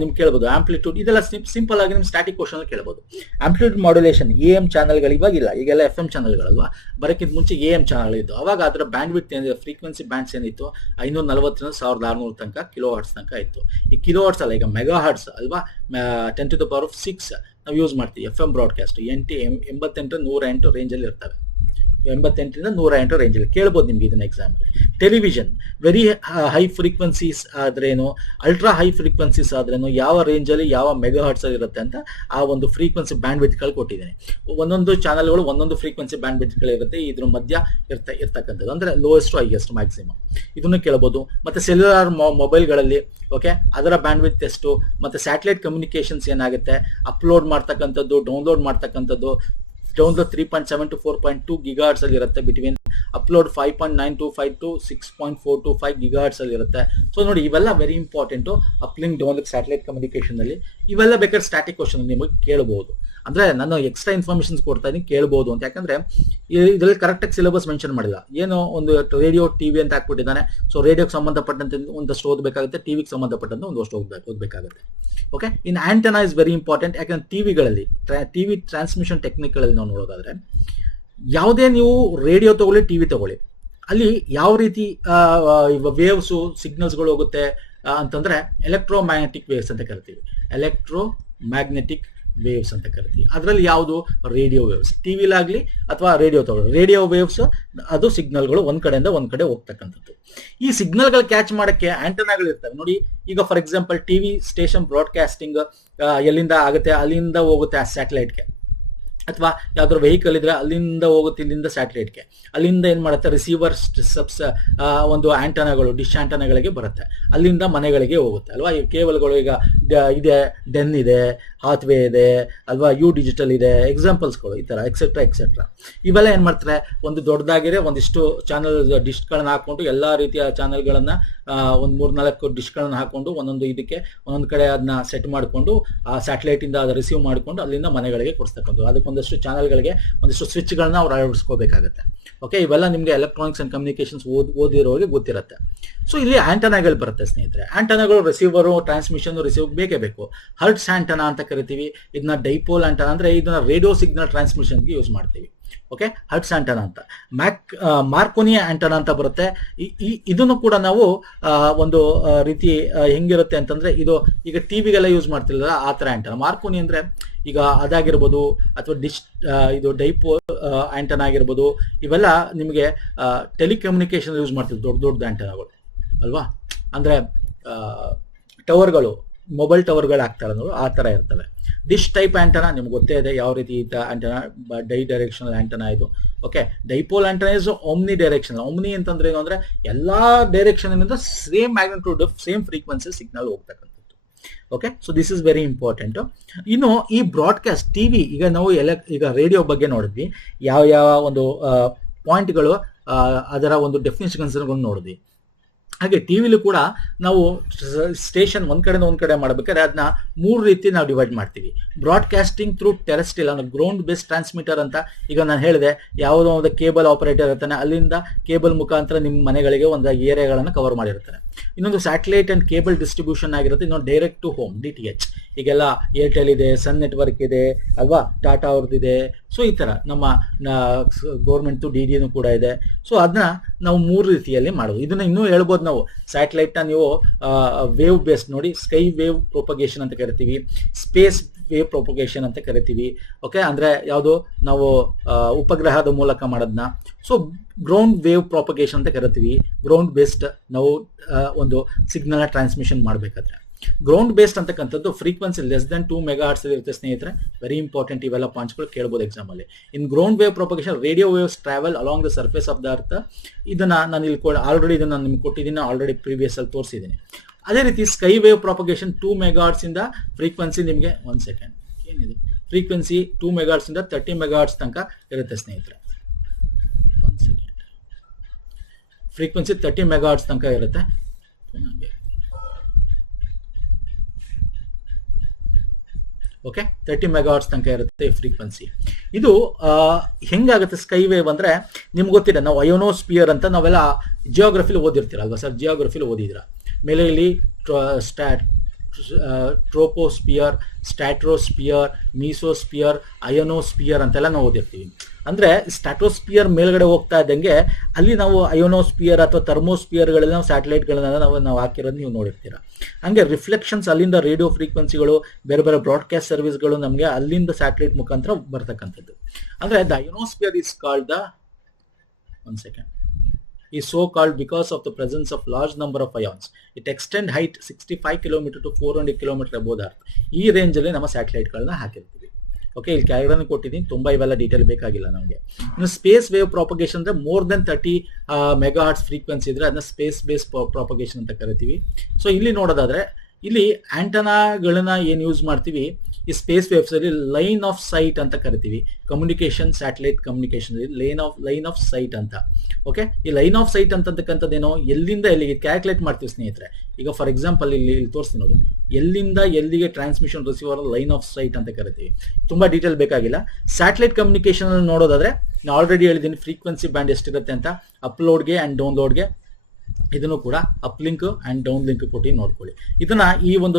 ನಿಮ್ಗೆ ಕೇಳ್ಬೋದು, ಆಂಪ್ಲಿಟ್ಯೂಡ್ ಇದೆಲ್ಲ ಸಿಂಪಲ್ ಆಗಿ ನಿಮ್ ಸ್ಟ್ಯಾಟಿಕ್ ಕ್ವಶನ್ ಕೇಳ್ಬೋದು. ಆಂಪ್ಲಿಟ್ಯೂಡ್ ಮಾಡ್ಯುಲೇಷನ್ AM ಚಾನಲ್ಗಳು ಇವಾಗಿಲ್ಲ, ಈಗೆಲ್ಲ FM ಚಾನಲ್ಗಳಲ್ವಾ, ಬರೋಕ್ಕಿಂತ ಮುಂಚೆ AM ಚಾನಲ್ ಇದ್ದು. ಅವಾಗ ಅದರ ಬ್ಯಾಂಡ್ವಿಡ್ತ್ ಏನಿದೆ, ಫ್ರೀಕ್ವೆನ್ಸಿ ಬ್ಯಾಂಡ್ಸ್ ಏನಿತ್ತು 540 1600 ತನಕ, ಕಿಲೋ ಹರ್ಟ್ಸ್ ತನಕ ಇತ್ತು. ಈ ಕಿಲೋ ಹರ್ಟ್ಸ್ ಅಲ್ಲ, ಈಗ ಮೆಗಾ ಹರ್ಟ್ಸ್ ಅಲ್ವಾ, 10⁶ ನಾವು ಯೂಸ್ ಮಾಡ್ತೀವಿ. FM ಬ್ರಾಡ್ಕಾಸ್ಟ್ 88 108 ರೇಂಜಲ್ಲಿ ಇರ್ತವೆ, 88 108 ರೇಂಜಲ್ಲಿ ಕೇಳ್ಬೋದು ನಿಮ್ಗೆ ಇದನ್ನ example. Television very high frequencies ಆದ್ರೇನು, ಅಲ್ಟ್ರಾ ಹೈ ಫ್ರೀಕ್ವೆನ್ಸೀಸ್ ಆದ್ರೇನು, ಯಾವ ರೇಂಜಲ್ಲಿ ಯಾವ ಮೆಗಾ ಹರ್ಟ್ಸ್ ಇರುತ್ತೆ ಅಂತ ಆ ಒಂದು ಫ್ರೀಕ್ವೆನ್ಸಿ ಬ್ಯಾಂಡ್ವಿಡ್ತ್ಗಳು ಕೊಟ್ಟಿದ್ದೀನಿ. ಒಂದೊಂದು ಚಾನಲ್ಗಳು ಒಂದೊಂದು ಫ್ರೀಕ್ವೆನ್ಸಿ ಬ್ಯಾಂಡ್ವಿಡ್ತ್ಗಳಿರುತ್ತೆ, ಇದ್ರ ಮಧ್ಯ ಇರ್ತಕ್ಕಂಥದ್ದು ಅಂದ್ರೆ ಲೋಯೆಸ್ಟ್ ಹೈಯೆಸ್ಟ್ ಮ್ಯಾಕ್ಸಿಮಮ್, ಇದನ್ನು ಕೇಳ್ಬೋದು. ಮತ್ತೆ ಸೆಲ್ಯುಲಾರ್ ಮೊಬೈಲ್ಗಳಲ್ಲಿ ಓಕೆ, ಅದರ ಬ್ಯಾಂಡ್ವಿಡ್ತ್ ಎಷ್ಟು, ಮತ್ತೆ ಸ್ಯಾಟಲೈಟ್ ಕಮ್ಯುನಿಕೇಶನ್ಸ್ ಏನಾಗುತ್ತೆ, ಅಪ್ಲೋಡ್ ಮಾಡ್ತಕ್ಕಂಥದ್ದು, ಡೌನ್ಲೋಡ್ ಮಾಡ್ತಕ್ಕಂಥದ್ದು, ಡೌನ್ಲೋಡ್ 3.7 to 4.2 ಗಿಗಾಹರ್ಟ್ಸ್ ಅಲ್ಲಿ ಇರುತ್ತೆ, ಬಿಟ್ವೀನ್ ಅಪ್ಲೋಡ್ 5.925 to 6.425 ಗಿಗಾಹರ್ಟ್ಸ್ ಅಲ್ಲಿ ಇರುತ್ತೆ. ಸೊ ನೋಡಿ, ಇವೆಲ್ಲ ವೆರಿ ಇಂಪಾರ್ಟೆಂಟ್. ಅಪ್ಲಿಂಕ್ ಡೌನ್ಲಿಂಕ್ ಸ್ಯಾಟಲೈಟ್ ಕಮ್ಯುನಿಕೇಶನ್ ಅಲ್ಲಿ ಇವೆಲ್ಲ ಬೇಕಾದ್ರೆ ಸ್ಟ್ಯಾಟಿಕ್ ಕ್ವಶನ್ ನಿಮಗೆ ಕೇಳಬಹುದು. ಅಂದ್ರೆ ನಾನು ಎಕ್ಸ್ಟ್ರಾ ಇನ್ಫಾರ್ಮೇಶನ್ಸ್ ಕೊಡ್ತಾ ಇದೀನಿ, ಕೇಳಬಹುದು ಅಂತ. ಯಾಕಂದ್ರೆ ಇದರಲ್ಲಿ ಕರೆಕ್ಟಾಗಿ ಸಿಲೆಬಸ್ ಮೆನ್ಷನ್ ಮಾಡಿಲ್ಲ. ಏನೋ ಒಂದು ರೇಡಿಯೋ ಟಿವಿ ಅಂತ ಹಾಕ್ಬಿಟ್ಟಿದ್ದಾನೆ. ಸೊ ರೇಡಿಯೋಗೆ ಸಂಬಂಧಪಟ್ಟಂತೆ ಒಂದಷ್ಟು ಓದಬೇಕಾಗುತ್ತೆ, ಟಿವಿಗೆ ಸಂಬಂಧಪಟ್ಟಂತೆ ಒಂದಷ್ಟು ಓದಬೇಕಾಗುತ್ತೆ. Okay, in antenna is very important. ಯಾಕಂದ್ರೆ ಟಿವಿ ಟ್ರಾನ್ಸ್ಮಿಷನ್ ಟೆಕ್ನಿಕ್ಗಳಲ್ಲಿ ನಾವು ನೋಡೋದಾದ್ರೆ, ಯಾವುದೇ ನೀವು ರೇಡಿಯೋ ತಗೊಳ್ಳಿ, ಟಿವಿ ತಗೊಳ್ಳಿ, ಅಲ್ಲಿ ಯಾವ ರೀತಿ ವೇವ್ಸು ಸಿಗ್ನಲ್ಸ್ಗಳು ಹೋಗುತ್ತೆ ಅಂತಂದ್ರೆ ಎಲೆಕ್ಟ್ರೋಮ್ಯಾಗ್ನೆಟಿಕ್ ವೇವ್ಸ್ ಅಂತ ಕರಿತೀವಿ. ಎಲೆಕ್ಟ್ರೋಮ್ಯಾಗ್ನೆಟಿಕ್ ವೇವ್ಸ್ ಅಂತ ಕರಿತೀವಿ. ಅದರಲ್ಲಿ ಯಾವುದು ರೇಡಿಯೋ ವೇವ್ಸ್, ಟಿವಿಲಾಗ್ಲಿ ಅಥವಾ ರೇಡಿಯೋ ತಗೊಳ್ಳಿ, ರೇಡಿಯೋ ವೇವ್ಸ್ ಅದು ಸಿಗ್ನಲ್ಗಳು ಒಂದ್ ಕಡೆಯಿಂದ ಒಂದ್ ಕಡೆ ಹೋಗ್ತಕ್ಕಂಥದ್ದು. ಈ ಸಿಗ್ನಲ್ಗಳು ಕ್ಯಾಚ್ ಮಾಡಕ್ಕೆ ಆಂಟೆನಾಗಳು ಇರ್ತವೆ ನೋಡಿ. ಈಗ for example TV station broadcasting ಎಲ್ಲಿಂದ ಆಗುತ್ತೆ, ಅಲ್ಲಿಂದ ಹೋಗುತ್ತೆ ಆ ಸ್ಯಾಟಲೈಟ್ಗೆ, ಅಥವಾ ಯಾವ್ದಾದ್ರು ವೆಹಿಕಲ್ ಇದ್ರೆ ಅಲ್ಲಿಂದ ಹೋಗುತ್ತೆ, ಇಲ್ಲಿಂದ ಸ್ಯಾಟಲೈಟ್ಗೆ, ಅಲ್ಲಿಂದ ಏನ್ ಮಾಡುತ್ತೆ ರಿಸೀವರ್ ಒಂದು ಆಂಟನಾಗಳು ಡಿಶ್ ಆಂಟನಾಗಳಿಗೆ ಬರುತ್ತೆ, ಅಲ್ಲಿಂದ ಮನೆಗಳಿಗೆ ಹೋಗುತ್ತೆ ಅಲ್ವಾ. ಈ ಕೇಬಲ್ಗಳು ಈಗ ಇದೆ, ಡೆನ್ ಇದೆ, ಹಾತ್ವೇ ಇದೆ ಅಲ್ವಾ, ಯು ಡಿಜಿಟಲ್ ಇದೆ, ಎಕ್ಸಾಂಪಲ್ಸ್ಗಳು ಈ ತರ ಎಕ್ಸೆಟ್ರಾ. ಇವೆಲ್ಲ ಏನ್ ಮಾಡ್ತಾರೆ, ಒಂದು ದೊಡ್ಡದಾಗಿರೋ ಒಂದಿಷ್ಟು ಚಾನಲ್ ಡಿಶ್ಗಳನ್ನ ಹಾಕೊಂಡು, ಎಲ್ಲಾ ರೀತಿಯ ಚಾನಲ್ಗಳನ್ನ ಒಂದ್ 3-4 ಡಿಶ್ಗಳನ್ನ ಹಾಕೊಂಡು ಒಂದೊಂದು ಇದಕ್ಕೆ ಒಂದೊಂದು ಕಡೆ ಅದನ್ನ ಸೆಟ್ ಮಾಡಿಕೊಂಡು ಆ ಸ್ಯಾಟಲೈಟ್ ಇಂದ ಅದು ರಿಸೀವ್ ಮಾಡಿಕೊಂಡು ಅಲ್ಲಿಂದ ಮನೆಗಳಿಗೆ ಕೊಡಿಸ್ತಕ್ಕಂಥದ್ದು. ಅದಕ್ಕೆ ಒಂದಷ್ಟು ಚಾನಲ್ಗಳಿಗೆ ಒಂದಿಷ್ಟು ಸ್ವಿಚ್ಗಳನ್ನ ಅವ್ರು ಅಳವಡಿಸ್ಕೋಬೇಕಾಗುತ್ತೆ. ಓಕೆ, ಇವೆಲ್ಲ ನಿಮ್ಗೆ ಎಲೆಕ್ಟ್ರಾನಿಕ್ಸ್ ಅಂಡ್ ಕಮ್ಯುನಿಕೇಶನ್ಸ್ ಓದಿರೋರಿಗೆ ಗೊತ್ತಿರುತ್ತೆ. ಸೊ ಇಲ್ಲಿ ಆಂಟನಾಗಳು ಬರುತ್ತೆ ಸ್ನೇಹಿತರೆ. ಆಂಟನಾಗಳು ರಿಸೀವರು, ಟ್ರಾನ್ಸ್ಮಿಷನ್, ರಿಸೀವ್ ಬೇಕೇ ಬೇಕು. ಹರ್ಟ್ಸ್ ಆಂಟನಾ ಅಂತ ಕರಿತೀವಿ. ಇದನ್ನ ಡೈಪೋಲ್ ಆಂಟನಾ ಅಂದ್ರೆ ಇದನ್ನ ರೇಡಿಯೋ ಸಿಗ್ನಲ್ ಟ್ರಾನ್ಸ್ಮಿಷನ್ಗೆ ಯೂಸ್ ಮಾಡ್ತೀವಿ. ಓಕೆ, ಹರ್ಟ್ಸ್ ಆಂಟನಾ ಅಂತ. ಮಾರ್ಕೋನಿ ಆಂಟನಾ ಅಂತ ಬರುತ್ತೆ. ಇದನ್ನು ಕೂಡ ನಾವು ಒಂದು ರೀತಿ ಹೆಂಗಿರುತ್ತೆ ಅಂತಂದ್ರೆ, ಇದು ಈಗ ಟಿವಿಗೆಲ್ಲ ಯೂಸ್ ಮಾಡ್ತಿಲ್ಲ ಆ ತರ ಆಂಟನಾ. ಮಾರ್ಕೋನಿ ಅಂದ್ರೆ ಈಗ ಅದಾಗಿರ್ಬೋದು, ಅಥವಾ ಇದು ಡೈಪೋಲ್ ಆಂಟನಾ ಆಗಿರ್ಬೋದು, ಇವೆಲ್ಲ ನಿಮಗೆ ಟೆಲಿಕಮ್ಯುನಿಕೇಶನ್ ಯೂಸ್ ಮಾಡ್ತೀವಿ, ದೊಡ್ಡ ಆಂಟನಾಗಳು ಅಲ್ವಾ. ಅಂದ್ರೆ ಟವರ್ಗಳು, ಮೊಬೈಲ್ ಟವರ್ಗಳು ಆಗ್ತಾರೆ ನೋಡು, ಆ ತರ ಇರ್ತವೆ. ಡಿಶ್ ಟೈಪ್ ಆಂಟನಾ ನಿಮ್ಗೆ ಗೊತ್ತೇ ಇದೆ ಯಾವ ರೀತಿ ಆಂಟನಾ, ಡೈ ಡೈರೆಕ್ಷನಲ್ ಆಂಟನಾ ಇದು. Okay, dipole antenna is omnidirectional. Omni ಅಂತಂದ್ರೆ ಏನು ಅಂದ್ರೆ ಎಲ್ಲಾ ಡೈರೆಕ್ಷನ್ ಇಂದ same magnitude, same frequency signal ಹೋಗ್ತಕ್ಕಂಥದ್ದು. Okay, so this is very important. ಇನ್ನು ಈ ಬ್ರಾಡ್ಕಾಸ್ಟ್ ಟಿವಿ, ಈಗ ನಾವು ಈಗ ರೇಡಿಯೋ ಬಗ್ಗೆ ನೋಡಿದ್ವಿ, ಯಾವ ಒಂದು ಪಾಯಿಂಟ್ಗಳು, ಅದರ ಒಂದು ಡೆಫಿನಿಷನ್ಸ್ ನೋಡಿದ್ವಿ. ಹಾಗೆ ಟಿವಿಲು ಕೂಡ ನಾವು ಸ್ಟೇಷನ್ ಒಂದ್ ಕಡೆಯಿಂದ ಒಂದ್ ಕಡೆ ಮಾಡ್ಬೇಕಾದ್ರೆ ಅದನ್ನ 3 ರೀತಿ ನಾವು ಡಿವೈಡ್ ಮಾಡ್ತೀವಿ. ಬ್ರಾಡ್ಕಾಸ್ಟಿಂಗ್ ಥ್ರೂ ಟೆರೆಸ್ಟ್ರಿಯಲ್ ಅಂದ್ರೆ ಗ್ರೌಂಡ್ ಬೇಸ್ಡ್ ಟ್ರಾನ್ಸ್ಮಿಟರ್ ಅಂತ. ಈಗ ನಾನು ಹೇಳಿದೆ, ಯಾವುದೋ ಒಂದು ಕೇಬಲ್ ಆಪರೇಟರ್ ಇರ್ತಾನೆ, ಅಲ್ಲಿಂದ ಕೇಬಲ್ ಮುಖಾಂತರ ನಿಮ್ಮ ಮನೆಗಳಿಗೆ ಒಂದು ಏರಿಯಾಗಳನ್ನ ಕವರ್ ಮಾಡಿರ್ತಾರೆ. ಇನ್ನೊಂದು ಸ್ಯಾಟಲೈಟ್ ಅಂಡ್ ಕೇಬಲ್ ಡಿಸ್ಟ್ರಿಬ್ಯೂಷನ್ ಆಗಿರುತ್ತೆ, ಇನ್ನೊಂದು ಡೈರೆಕ್ಟ್ ಟು ಹೋಮ್ DTH. ಈಗೆಲ್ಲ ಏರ್ಟೆಲ್ ಇದೆ, ಸನ್ ನೆಟ್ವರ್ಕ್ ಇದೆ ಅಲ್ವಾ, ಟಾಟಾ ಅವ್ರದ್ದಿದೆ. ಸೊ ಈ ಥರ ನಮ್ಮ ಗೌರ್ಮೆಂಟ್ದು DDನು ಕೂಡ ಇದೆ. ಸೊ ಅದನ್ನ ನಾವು 3 ರೀತಿಯಲ್ಲಿ ಮಾಡೋದು. ಇದನ್ನ ಇನ್ನೂ ಹೇಳ್ಬೋದು ನಾವು. ಸ್ಯಾಟಲೈಟ್ನ ನೀವು ವೇವ್ ಬೇಸ್ಡ್ ನೋಡಿ, ಸ್ಕೈ ವೇವ್ ಪ್ರೊಪಗೇಷನ್ ಅಂತ ಕರಿತೀವಿ, ಸ್ಪೇಸ್ ವೇವ್ ಪ್ರೊಪಗೇಷನ್ ಅಂತ ಕರಿತೀವಿ. ಓಕೆ, ಅಂದ್ರೆ ಯಾವುದು ನಾವು ಉಪಗ್ರಹದ ಮೂಲಕ ಮಾಡೋದನ್ನ. ಸೊ ಗ್ರೌಂಡ್ ವೇವ್ ಪ್ರೊಪಗೇಷನ್ ಅಂತ ಕರಿತೀವಿ. ಗ್ರೌಂಡ್ ಬೇಸ್ಡ್ ನಾವು ಒಂದು ಸಿಗ್ನಲ್ ಟ್ರಾನ್ಸ್ಮಿಷನ್ ಮಾಡಬೇಕಾದ್ರೆ. ಗ್ರೌಂಡ್ ಬೇಸ್ಡ್ ಅಂತಕ್ಕಂಥದ್ದು ಫ್ರೀಕ್ವೆನ್ಸಿ ಲೆಸ್ ದನ್ 2 ಮೆಗಾಹರ್ಟ್ಸ್ ಇರುತ್ತೆ ಸ್ನೇಹಿತರೆ. ವೆರಿ ಇಂಪಾರ್ಟೆಂಟ್, ಇವೆಲ್ಲ ಪಾಯಿಂಟ್ಸ್ಗಳು ಕೇಳ್ಬೋದು ಎಕ್ಸಾಮ್ ಅಲ್ಲಿ. ಇನ್ ground wave propagation, radio waves travel along the surface of the earth. ಇದನ್ನ ನಾನು ಇಲ್ಲಿ ಆಲ್ರೆಡಿ ಇದನ್ನ ನಿಮ್ಗೆ ಕೊಟ್ಟಿದ್ದೀನಿ, ಆಲ್ರೆಡಿ ಪ್ರೀವಿಯಸ್ ಅಲ್ಲಿ ತೋರಿಸಿದ್ದೀನಿ. ಅದೇ ರೀತಿ ಸ್ಕೈ ವೇವ್ ಪ್ರೊಪಗೇಷನ್ 2 ಮೆಗಾಹರ್ಟ್ಸ್ ಇಂದ ಫ್ರೀಕ್ವೆನ್ಸಿ ನಿಮಗೆ 1 ಸೆಕೆಂಡ್ ಏನಿದೆ ಫ್ರೀಕ್ವೆನ್ಸಿ 2 ಮೆಗಾಹರ್ಟ್ಸ್ ಇಂದ 30 ಮೆಗಾಹರ್ಟ್ಸ್ ತನಕ ಇರುತ್ತೆ ಸ್ನೇಹಿತರೆ. 1 ಸೆಕೆಂಡ್ ಫ್ರೀಕ್ವೆನ್ಸಿ 30 ಮೆಗಾಹರ್ಟ್ಸ್ ತನಕ ಇರುತ್ತೆ. ಓಕೆ, 30 ಮೆಗಾಹರ್ಟ್ಸ್ ತನಕ ಇರುತ್ತೆ ಫ್ರೀಕ್ವೆನ್ಸಿ. ಇದು ಹೆಂಗಾಗುತ್ತೆ ಸ್ಕೈ ವೇವ್ ಅಂದ್ರೆ ನಿಮ್ಗೆ ಗೊತ್ತಿದೆ, ನಾವು ಅಯೋನೋಸ್ಪಿಯರ್ ಅಂತ ನಾವೆಲ್ಲ ಜಿಯೋಗ್ರಫಿಲಿ ಓದಿರ್ತೀರಲ್ವಾ ಸರ್, ಜಿಯೋಗ್ರಫಿಲಿ ಓದಿದ್ರ. ಮೇಲೆ ಇಲ್ಲಿ ಟ್ರೋಪೋಸ್ಪಿಯರ್, ಸ್ಟ್ಯಾಟ್ರೋಸ್ಪಿಯರ್, ಮೀಸೋಸ್ಪಿಯರ್, ಅಯೋನೋಸ್ಪಿಯರ್ ಅಂತೆಲ್ಲ ನಾವು ಓದಿರ್ತೀವಿ. ಅಂದ್ರೆ ಸ್ಟ್ಯಾಟೋಸ್ಪಿಯರ್ ಮೇಲ್ಗಡೆ ಹೋಗ್ತಾ ಇದ್ದಂಗೆ ಅಲ್ಲಿ ನಾವು ಅಯೋನೋಸ್ಪಿಯರ್ ಅಥವಾ ಥರ್ಮೋಸ್ಪಿಯರ್ಗಳೆಲ್ಲ ನಾವು ಸ್ಯಾಟಲೈಟ್ಗಳನ್ನ ನಾವು ಹಾಕಿರೋದು ನೀವು ನೋಡಿರ್ತೀರ. ಹಂಗೆ ರಿಫ್ಲೆಕ್ಷನ್ಸ್ ಅಲ್ಲಿಂದ ರೇಡಿಯೋ ಫ್ರೀಕ್ವೆನ್ಸಿಗಳು, ಬೇರೆ ಬೇರೆ ಬ್ರಾಡ್ಕಾಸ್ಟ್ ಸರ್ವಿಸ್ಗಳು ನಮಗೆ ಅಲ್ಲಿಂದ ಸ್ಯಾಟಲೈಟ್ ಮುಖಾಂತರ ಬರ್ತಕ್ಕಂಥದ್ದು. ಅಂದ್ರೆ the ionosphere is called the 1 second is so called because of the presence of large number of ions. It extend height 65 km to 400 km above the earth. ಈ range ಅಲ್ಲಿ ನಮ್ಮ ಸ್ಯಾಟಲೈಟ್ ಗಳನ್ನ ಹಾಕಿರ್ತೀವಿ. ಓಕೆ, ಇಲ್ಲಿ ಕೆಳಗಡೆ ಕೊಟ್ಟಿದ್ದೀನಿ, ತುಂಬಾ ಇವೆಲ್ಲ ಡೀಟೇಲ್ ಬೇಕಾಗಿಲ್ಲ ನಮಗೆ. ಇನ್ನು ಸ್ಪೇಸ್ ವೇವ್ ಪ್ರಾಪಗೇಷನ್ ಅಂದ್ರೆ ಮೋರ್ ದೆನ್ 30 ಮೆಗಾಹರ್ಟ್ಸ್ ಫ್ರೀಕ್ವೆನ್ಸಿ ಇದ್ರೆ ಅದನ್ನ ಸ್ಪೇಸ್ ಬೇಸ್ ಪ್ರಾಪಗೇಷನ್ ಅಂತ ಕರಿತೀವಿ. ಸೊ ಇಲ್ಲಿ ನೋಡೋದಾದ್ರೆ ಇಲ್ಲಿ ಆಂಟನಾಗಳನ್ನ ಏನ್ ಯೂಸ್ ಮಾಡ್ತೀವಿ, ಈ ಸ್ಪೇಸ್ ವೇವ್ಸ್ ಅಲ್ಲಿ ಲೈನ್ ಆಫ್ ಸೈಟ್ ಅಂತ ಕರಿತೀವಿ. Communication, satellite communication line off site ಅಂತ. ಓಕೆ, ಈ ಲೈನ್ ಆಫ್ ಸೈಟ್ ಅಂತಕ್ಕಂಥದ್ದೇನೋ ಎಲ್ಲಿಂದ ಎಲ್ಲಿಗೆ ಕ್ಯಾಲ್ಕುಲೇಟ್ ಮಾಡ್ತೀವಿ ಸ್ನೇಹಿತರೆ. ಈಗ ಫಾರ್ ಎಕ್ಸಾಂಪಲ್ ಇಲ್ಲಿ ತೋರಿಸ್ತೀನಿ ನೋಡಿ, ಎಲ್ಲಿಂದ ಎಲ್ಲಿಗೆ transmission receiver line off site ಅಂತ ಕರಿತೀವಿ. ತುಂಬಾ ಡೀಟೇಲ್ ಬೇಕಾಗಿಲ್ಲ. ಸ್ಯಾಟಲೈಟ್ ಕಮ್ಯುನಿಕೇಶನ್ ಅಲ್ಲಿ ನೋಡೋದಾದ್ರೆ ನಾನು ಆಲ್ರೆಡಿ ಹೇಳಿದ್ದೀನಿ ಫ್ರೀಕ್ವೆನ್ಸಿ ಬ್ಯಾಂಡ್ ಎಷ್ಟಿರುತ್ತೆ ಅಂತ. ಅಪ್ಲೋಡ್ಗೆ ಅಂಡ್ ಡೌನ್ಲೋಡ್ಗೆ ಇದನ್ನು ಕೂಡ up link and down link ಕೊಟ್ಟು ನೋಡ್ಕೊಳ್ಳಿ. ಇದನ್ನ ಈ ಒಂದು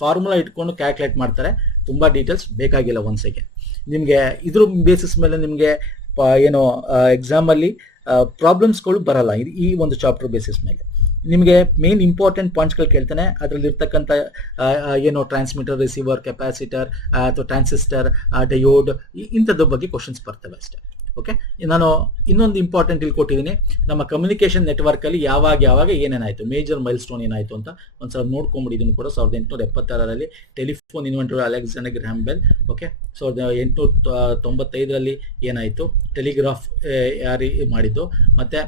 ಫಾರ್ಮುಲಾ ಇಟ್ಕೊಂಡು ಕ್ಯಾಲ್ಕುಲೇಟ್ ಮಾಡ್ತಾರೆ. ತುಂಬಾ ಡೀಟೇಲ್ಸ್ ಬೇಕಾಗಿಲ್ಲ. 1 ಸೆಕೆಂಡ್ ನಿಮ್ಗೆ ಇದ್ರ ಬೇಸಿಸ್ ಮೇಲೆ ನಿಮ್ಗೆ ಏನೋ ಎಕ್ಸಾಮ್ ಅಲ್ಲಿ ಪ್ರಾಬ್ಲಮ್ಸ್ಗಳು ಬರಲ್ಲ. ಈ ಒಂದು ಚಾಪ್ಟರ್ ಬೇಸಿಸ್ ಮೇಲೆ ನಿಮಗೆ ಮೇನ್ ಇಂಪಾರ್ಟೆಂಟ್ ಪಾಯಿಂಟ್ಸ್ಗಳು ಕೇಳ್ತಾನೆ. ಅದರಲ್ಲಿ ಇರ್ತಕ್ಕಂಥ ಏನೋ ಟ್ರಾನ್ಸ್ಮಿಟರ್, ರಿಸೀವರ್, ಕೆಪಾಸಿಟರ್ ಅಥವಾ ಟ್ರಾನ್ಸಿಸ್ಟರ್, ಡಯೋಡ್ ಇಂಥದ್ರ ಬಗ್ಗೆ ಕ್ವಶನ್ಸ್ ಬರ್ತವೆ ಅಷ್ಟೇ. ಓಕೆ, ನಾನು ಇನ್ನೊಂದು ಇಂಪಾರ್ಟೆಂಟ್ ಇಲ್ಲಿ ಕೊಟ್ಟಿದ್ದೀನಿ. ನಮ್ಮ ಕಮ್ಯುನಿಕೇಶನ್ ನೆಟ್ವರ್ಕ್ ಅಲ್ಲಿ ಯಾವಾಗ ಏನೇನಾಯ್ತು, ಮೇಜರ್ ಮೈಲ್ ಸ್ಟೋನ್ ಏನಾಯ್ತು ಅಂತ ಒಂದ್ಸಲ ನೋಡ್ಕೊಂಬಿಡಿ. ಇದನ್ನು ಕೂಡ 1876ರಲ್ಲಿ telephone inventor Alexander Graham Bell. Okay, 1895ರಲ್ಲಿ ಏನಾಯ್ತು, ಟೆಲಿಗ್ರಾಫ್ ಯಾರು ಮಾಡಿದ್ದು, ಮತ್ತೆ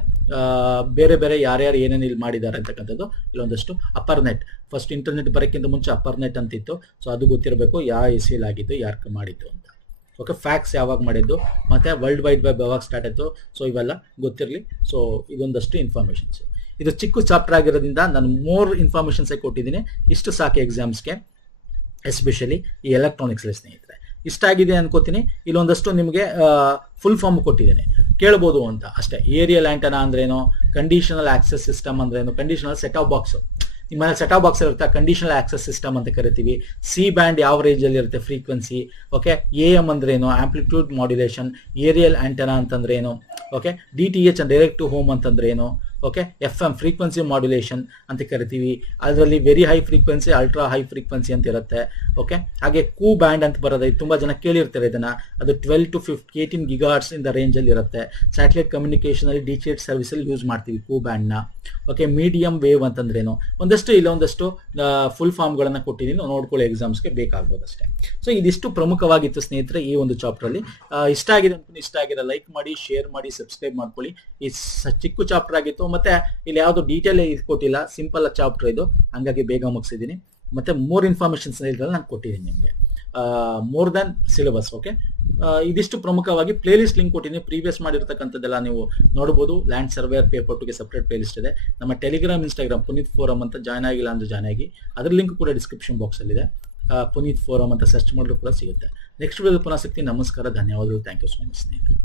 ಬೇರೆ ಬೇರೆ ಯಾರ್ಯಾರು ಏನೇನು ಇಲ್ಲಿ ಮಾಡಿದ್ದಾರೆ ಅಂತಕ್ಕಂಥದ್ದು ಇಲ್ಲೊಂದಷ್ಟು. ಅಪರ್ನೆಟ್, ಫಸ್ಟ್ ಇಂಟರ್ನೆಟ್ ಬರೋಕ್ಕಿಂತ ಮುಂಚೆ ಅಪರ್ನೆಟ್ ಅಂತಿತ್ತು. ಸೊ ಅದು ಗೊತ್ತಿರಬೇಕು, ಯಾವ ಇಸ್ವಿಲ್ ಆಗಿದ್ದು, ಯಾರು ಮಾಡಿದ್ದು ಅಂತ. ಓಕೆ, ಫ್ಯಾಕ್ಸ್ ಯಾವಾಗ ಮಾಡಿದ್ದು, ಮತ್ತೆ ವರ್ಲ್ಡ್ ವೈಡ್ ವೆಬ್ ಯಾವಾಗ ಸ್ಟಾರ್ಟ್ ಆಯಿತು, ಸೊ ಇವೆಲ್ಲ ಗೊತ್ತಿರಲಿ. ಸೊ ಇದೊಂದಷ್ಟು ಇನ್ಫಾರ್ಮೇಷನ್ಸ್. ಇದು ಚಿಕ್ಕ ಚಾಪ್ಟರ್ ಆಗಿರೋದ್ರಿಂದ ನಾನು ಮೋರ್ ಇನ್ಫಾರ್ಮೇಷನ್ಸ್ ಕೊಟ್ಟಿದ್ದೀನಿ. ಇಷ್ಟು ಸಾಕು ಎಕ್ಸಾಮ್ಸ್ಗೆ, ಎಸ್ಪೆಷಲಿ ಈ ಎಲೆಕ್ಟ್ರಾನಿಕ್ಸ್ ಸ್ನೇಹಿತರೆ. ಇಷ್ಟ ಆಗಿದೆ ಅನ್ಕೋತೀನಿ. ಇಲ್ಲೊಂದಷ್ಟು ನಿಮಗೆ ಫುಲ್ ಫಾರ್ಮ್ ಕೊಟ್ಟಿದ್ದೇನೆ, ಕೇಳ್ಬೋದು ಅಂತ ಅಷ್ಟೇ. ಏರಿಯಲ್ ಆಂಟನಾ ಅಂದ್ರೇನು, ಕಂಡೀಷನಲ್ ಆಕ್ಸೆಸ್ ಸಿಸ್ಟಮ್ ಅಂದ್ರೇನು, ಕಂಡೀಷನಲ್ ಸೆಟ್ ಆಫ್ ಬಾಕ್ಸ್ ನಿಮ್ಮ ಸೆಟ್ ಆಫ್ ಬಾಕ್ಸ್ ಇರುತ್ತೆ, ಕಂಡೀಷನಲ್ ಆಕ್ಸೆಸ್ ಸಿಸ್ಟಮ್ ಅಂತ ಕರಿತೀವಿ. ಸಿ ಬ್ಯಾಂಡ್ ಯಾವ ರೇಂಜ್ ಅಲ್ಲಿ ಇರುತ್ತೆ ಫ್ರೀಕ್ವೆನ್ಸಿ. ಓಕೆ, AM ಅಂದ್ರೇನು, ಆಂಪ್ಲಿಟ್ಯೂಡ್ ಮಾಡ್ಯುಲೇಷನ್. ಏರಿಯಲ್ ಆಂಟನಾ ಅಂತಂದ್ರೇನು. Okay, DTH direct to home ಅಂತಂದ್ರೇನು. ಓಕೆ, FM ಫ್ರೀಕ್ವೆನ್ಸಿ ಮಾಡ್ಯುಲೇಷನ್ ಅಂತ ಕರಿತೀವಿ. ಅದರಲ್ಲಿ very high frequency, ultra high frequency ಅಂತ ಇರುತ್ತೆ. ಓಕೆ, ಹಾಗೆ ಕೂ ಬ್ಯಾಂಡ್ ಅಂತ ಬರೋದು, ತುಂಬಾ ಜನ ಕೇಳಿರ್ತಾರೆ ಇದನ್ನ. ಅದು 12 to 18 ಗಿಗಾಹರ್ಟ್ಸ್ ಇಂದ ರೇಂಜ್ ಅಲ್ಲಿ ಇರುತ್ತೆ. ಸ್ಯಾಟಲೈಟ್ ಕಮ್ಯುನಿಕೇಶನ್ ಅಲ್ಲಿ DTH ಸರ್ವಿಸ್ ಅಲ್ಲಿ ಯೂಸ್ ಮಾಡ್ತೀವಿ ಕೂ ಬ್ಯಾಂಡ್ ನ. ಓಕೆ, ಮೀಡಿಯಂ ವೇವ್ ಅಂತಂದ್ರೇನು, ಒಂದಷ್ಟು ಇಲ್ಲೊಂದಷ್ಟು ಫುಲ್ ಫಾರ್ಮ್ ಗಳನ್ನ ಕೊಟ್ಟಿದ್ದೀನಿ, ನೋಡ್ಕೊಳ್ಳಿ, ಎಕ್ಸಾಮ್ಸ್ಗೆ ಬೇಕಾಗ್ಬೋದು ಅಷ್ಟೇ. ಸೊ ಇದಿಷ್ಟು ಪ್ರಮುಖವಾಗಿತ್ತು ಸ್ನೇಹಿತರೆ ಈ ಒಂದು ಚಾಪ್ಟರ್ ಅಲ್ಲಿ. ಇಷ್ಟ ಆಗಿದೆ ಅಂತ, ಇಷ್ಟ ಆಗಿದೆ ಲೈಕ್ ಮಾಡಿ, ಶೇರ್ ಮಾಡಿ, ಸಬ್ಸ್ಕ್ರೈಬ್ ಮಾಡ್ಕೊಳ್ಳಿ. ಈ ಚಿಕ್ಕ ಚಾಪ್ಟರ್ ಆಗಿತ್ತು, ಮತ್ತೆ ಇಲ್ಲಿ ಯಾವ್ದು ಡೀಟೇಲ್ ಕೊಟ್ಟಿಲ್ಲ, ಸಿಂಪಲ್ ಚಾಪ್ಟರ್ ಇದು, ಹಂಗಾಗಿ ಬೇಗ ಮುಗಿಸಿದ್ದೀನಿ. ಮತ್ತೆ ಮೋರ್ ಇನ್ಫಾರ್ಮೇಶನ್ಸ್ ನಾನು ಕೊಟ್ಟಿದ್ದೀನಿ ನಿಮಗೆ, ಮೋರ್ ದನ್ ಸಿಲೆಬಸ್. ಓಕೆ, ಇದಿಷ್ಟು ಪ್ರಮುಖವಾಗಿ ಪ್ಲೇ ಲಿಸ್ಟ್ ಲಿಂಕ್ ಕೊಟ್ಟಿದ್ದೀನಿ. ಪ್ರೀವಿಯಸ್ ಮಾಡಿರ್ತಕ್ಕಂಥದ್ದೆಲ್ಲ ನೀವು ನೋಡಬಹುದು. ಲ್ಯಾಂಡ್ ಸರ್ವೇಯರ್ ಪೇಪರ್ 2ಗೆ ಸಪರೇಟ್ ಪ್ಲೇ ಲಿಸ್ಟ್ ಇದೆ. ನಮ್ಮ ಟೆಲಿಗ್ರಾಮ್, ಇನ್ಸ್ಟಾಗ್ರಾಮ್ ಪುನೀತ್ ಫೋರಮ್ ಅಂತ ಜಾಯ್ನ್ ಆಗಿಲ್ಲ ಅಂದ್ರೆ ಜಾಯ್ನ್ ಆಗಿ. ಅದ್ರ ಲಿಂಕ್ ಕೂಡ ಡಿಸ್ಕ್ರಿಪ್ಷನ್ ಬಾಕ್ಸ್ ಅಲ್ಲಿ ಇದೆ. ಪುನೀತ್ ಫೋರಮ್ ಅಂತ ಸರ್ಚ್ ಮಾಡಲು ಕೂಡ ಸಿಗುತ್ತೆ. ನೆಕ್ಸ್ಟ್ ವಿಡಿಯೋದಲ್ಲಿ ಪುನಃ ಸಿಗ್ತೀನಿ. ನಮಸ್ಕಾರ, ಧನ್ಯವಾದಗಳು. ಥ್ಯಾಂಕ್ ಯು ಸೋ ಮಚ್ ಸ್ನೇಹಿತರೆ.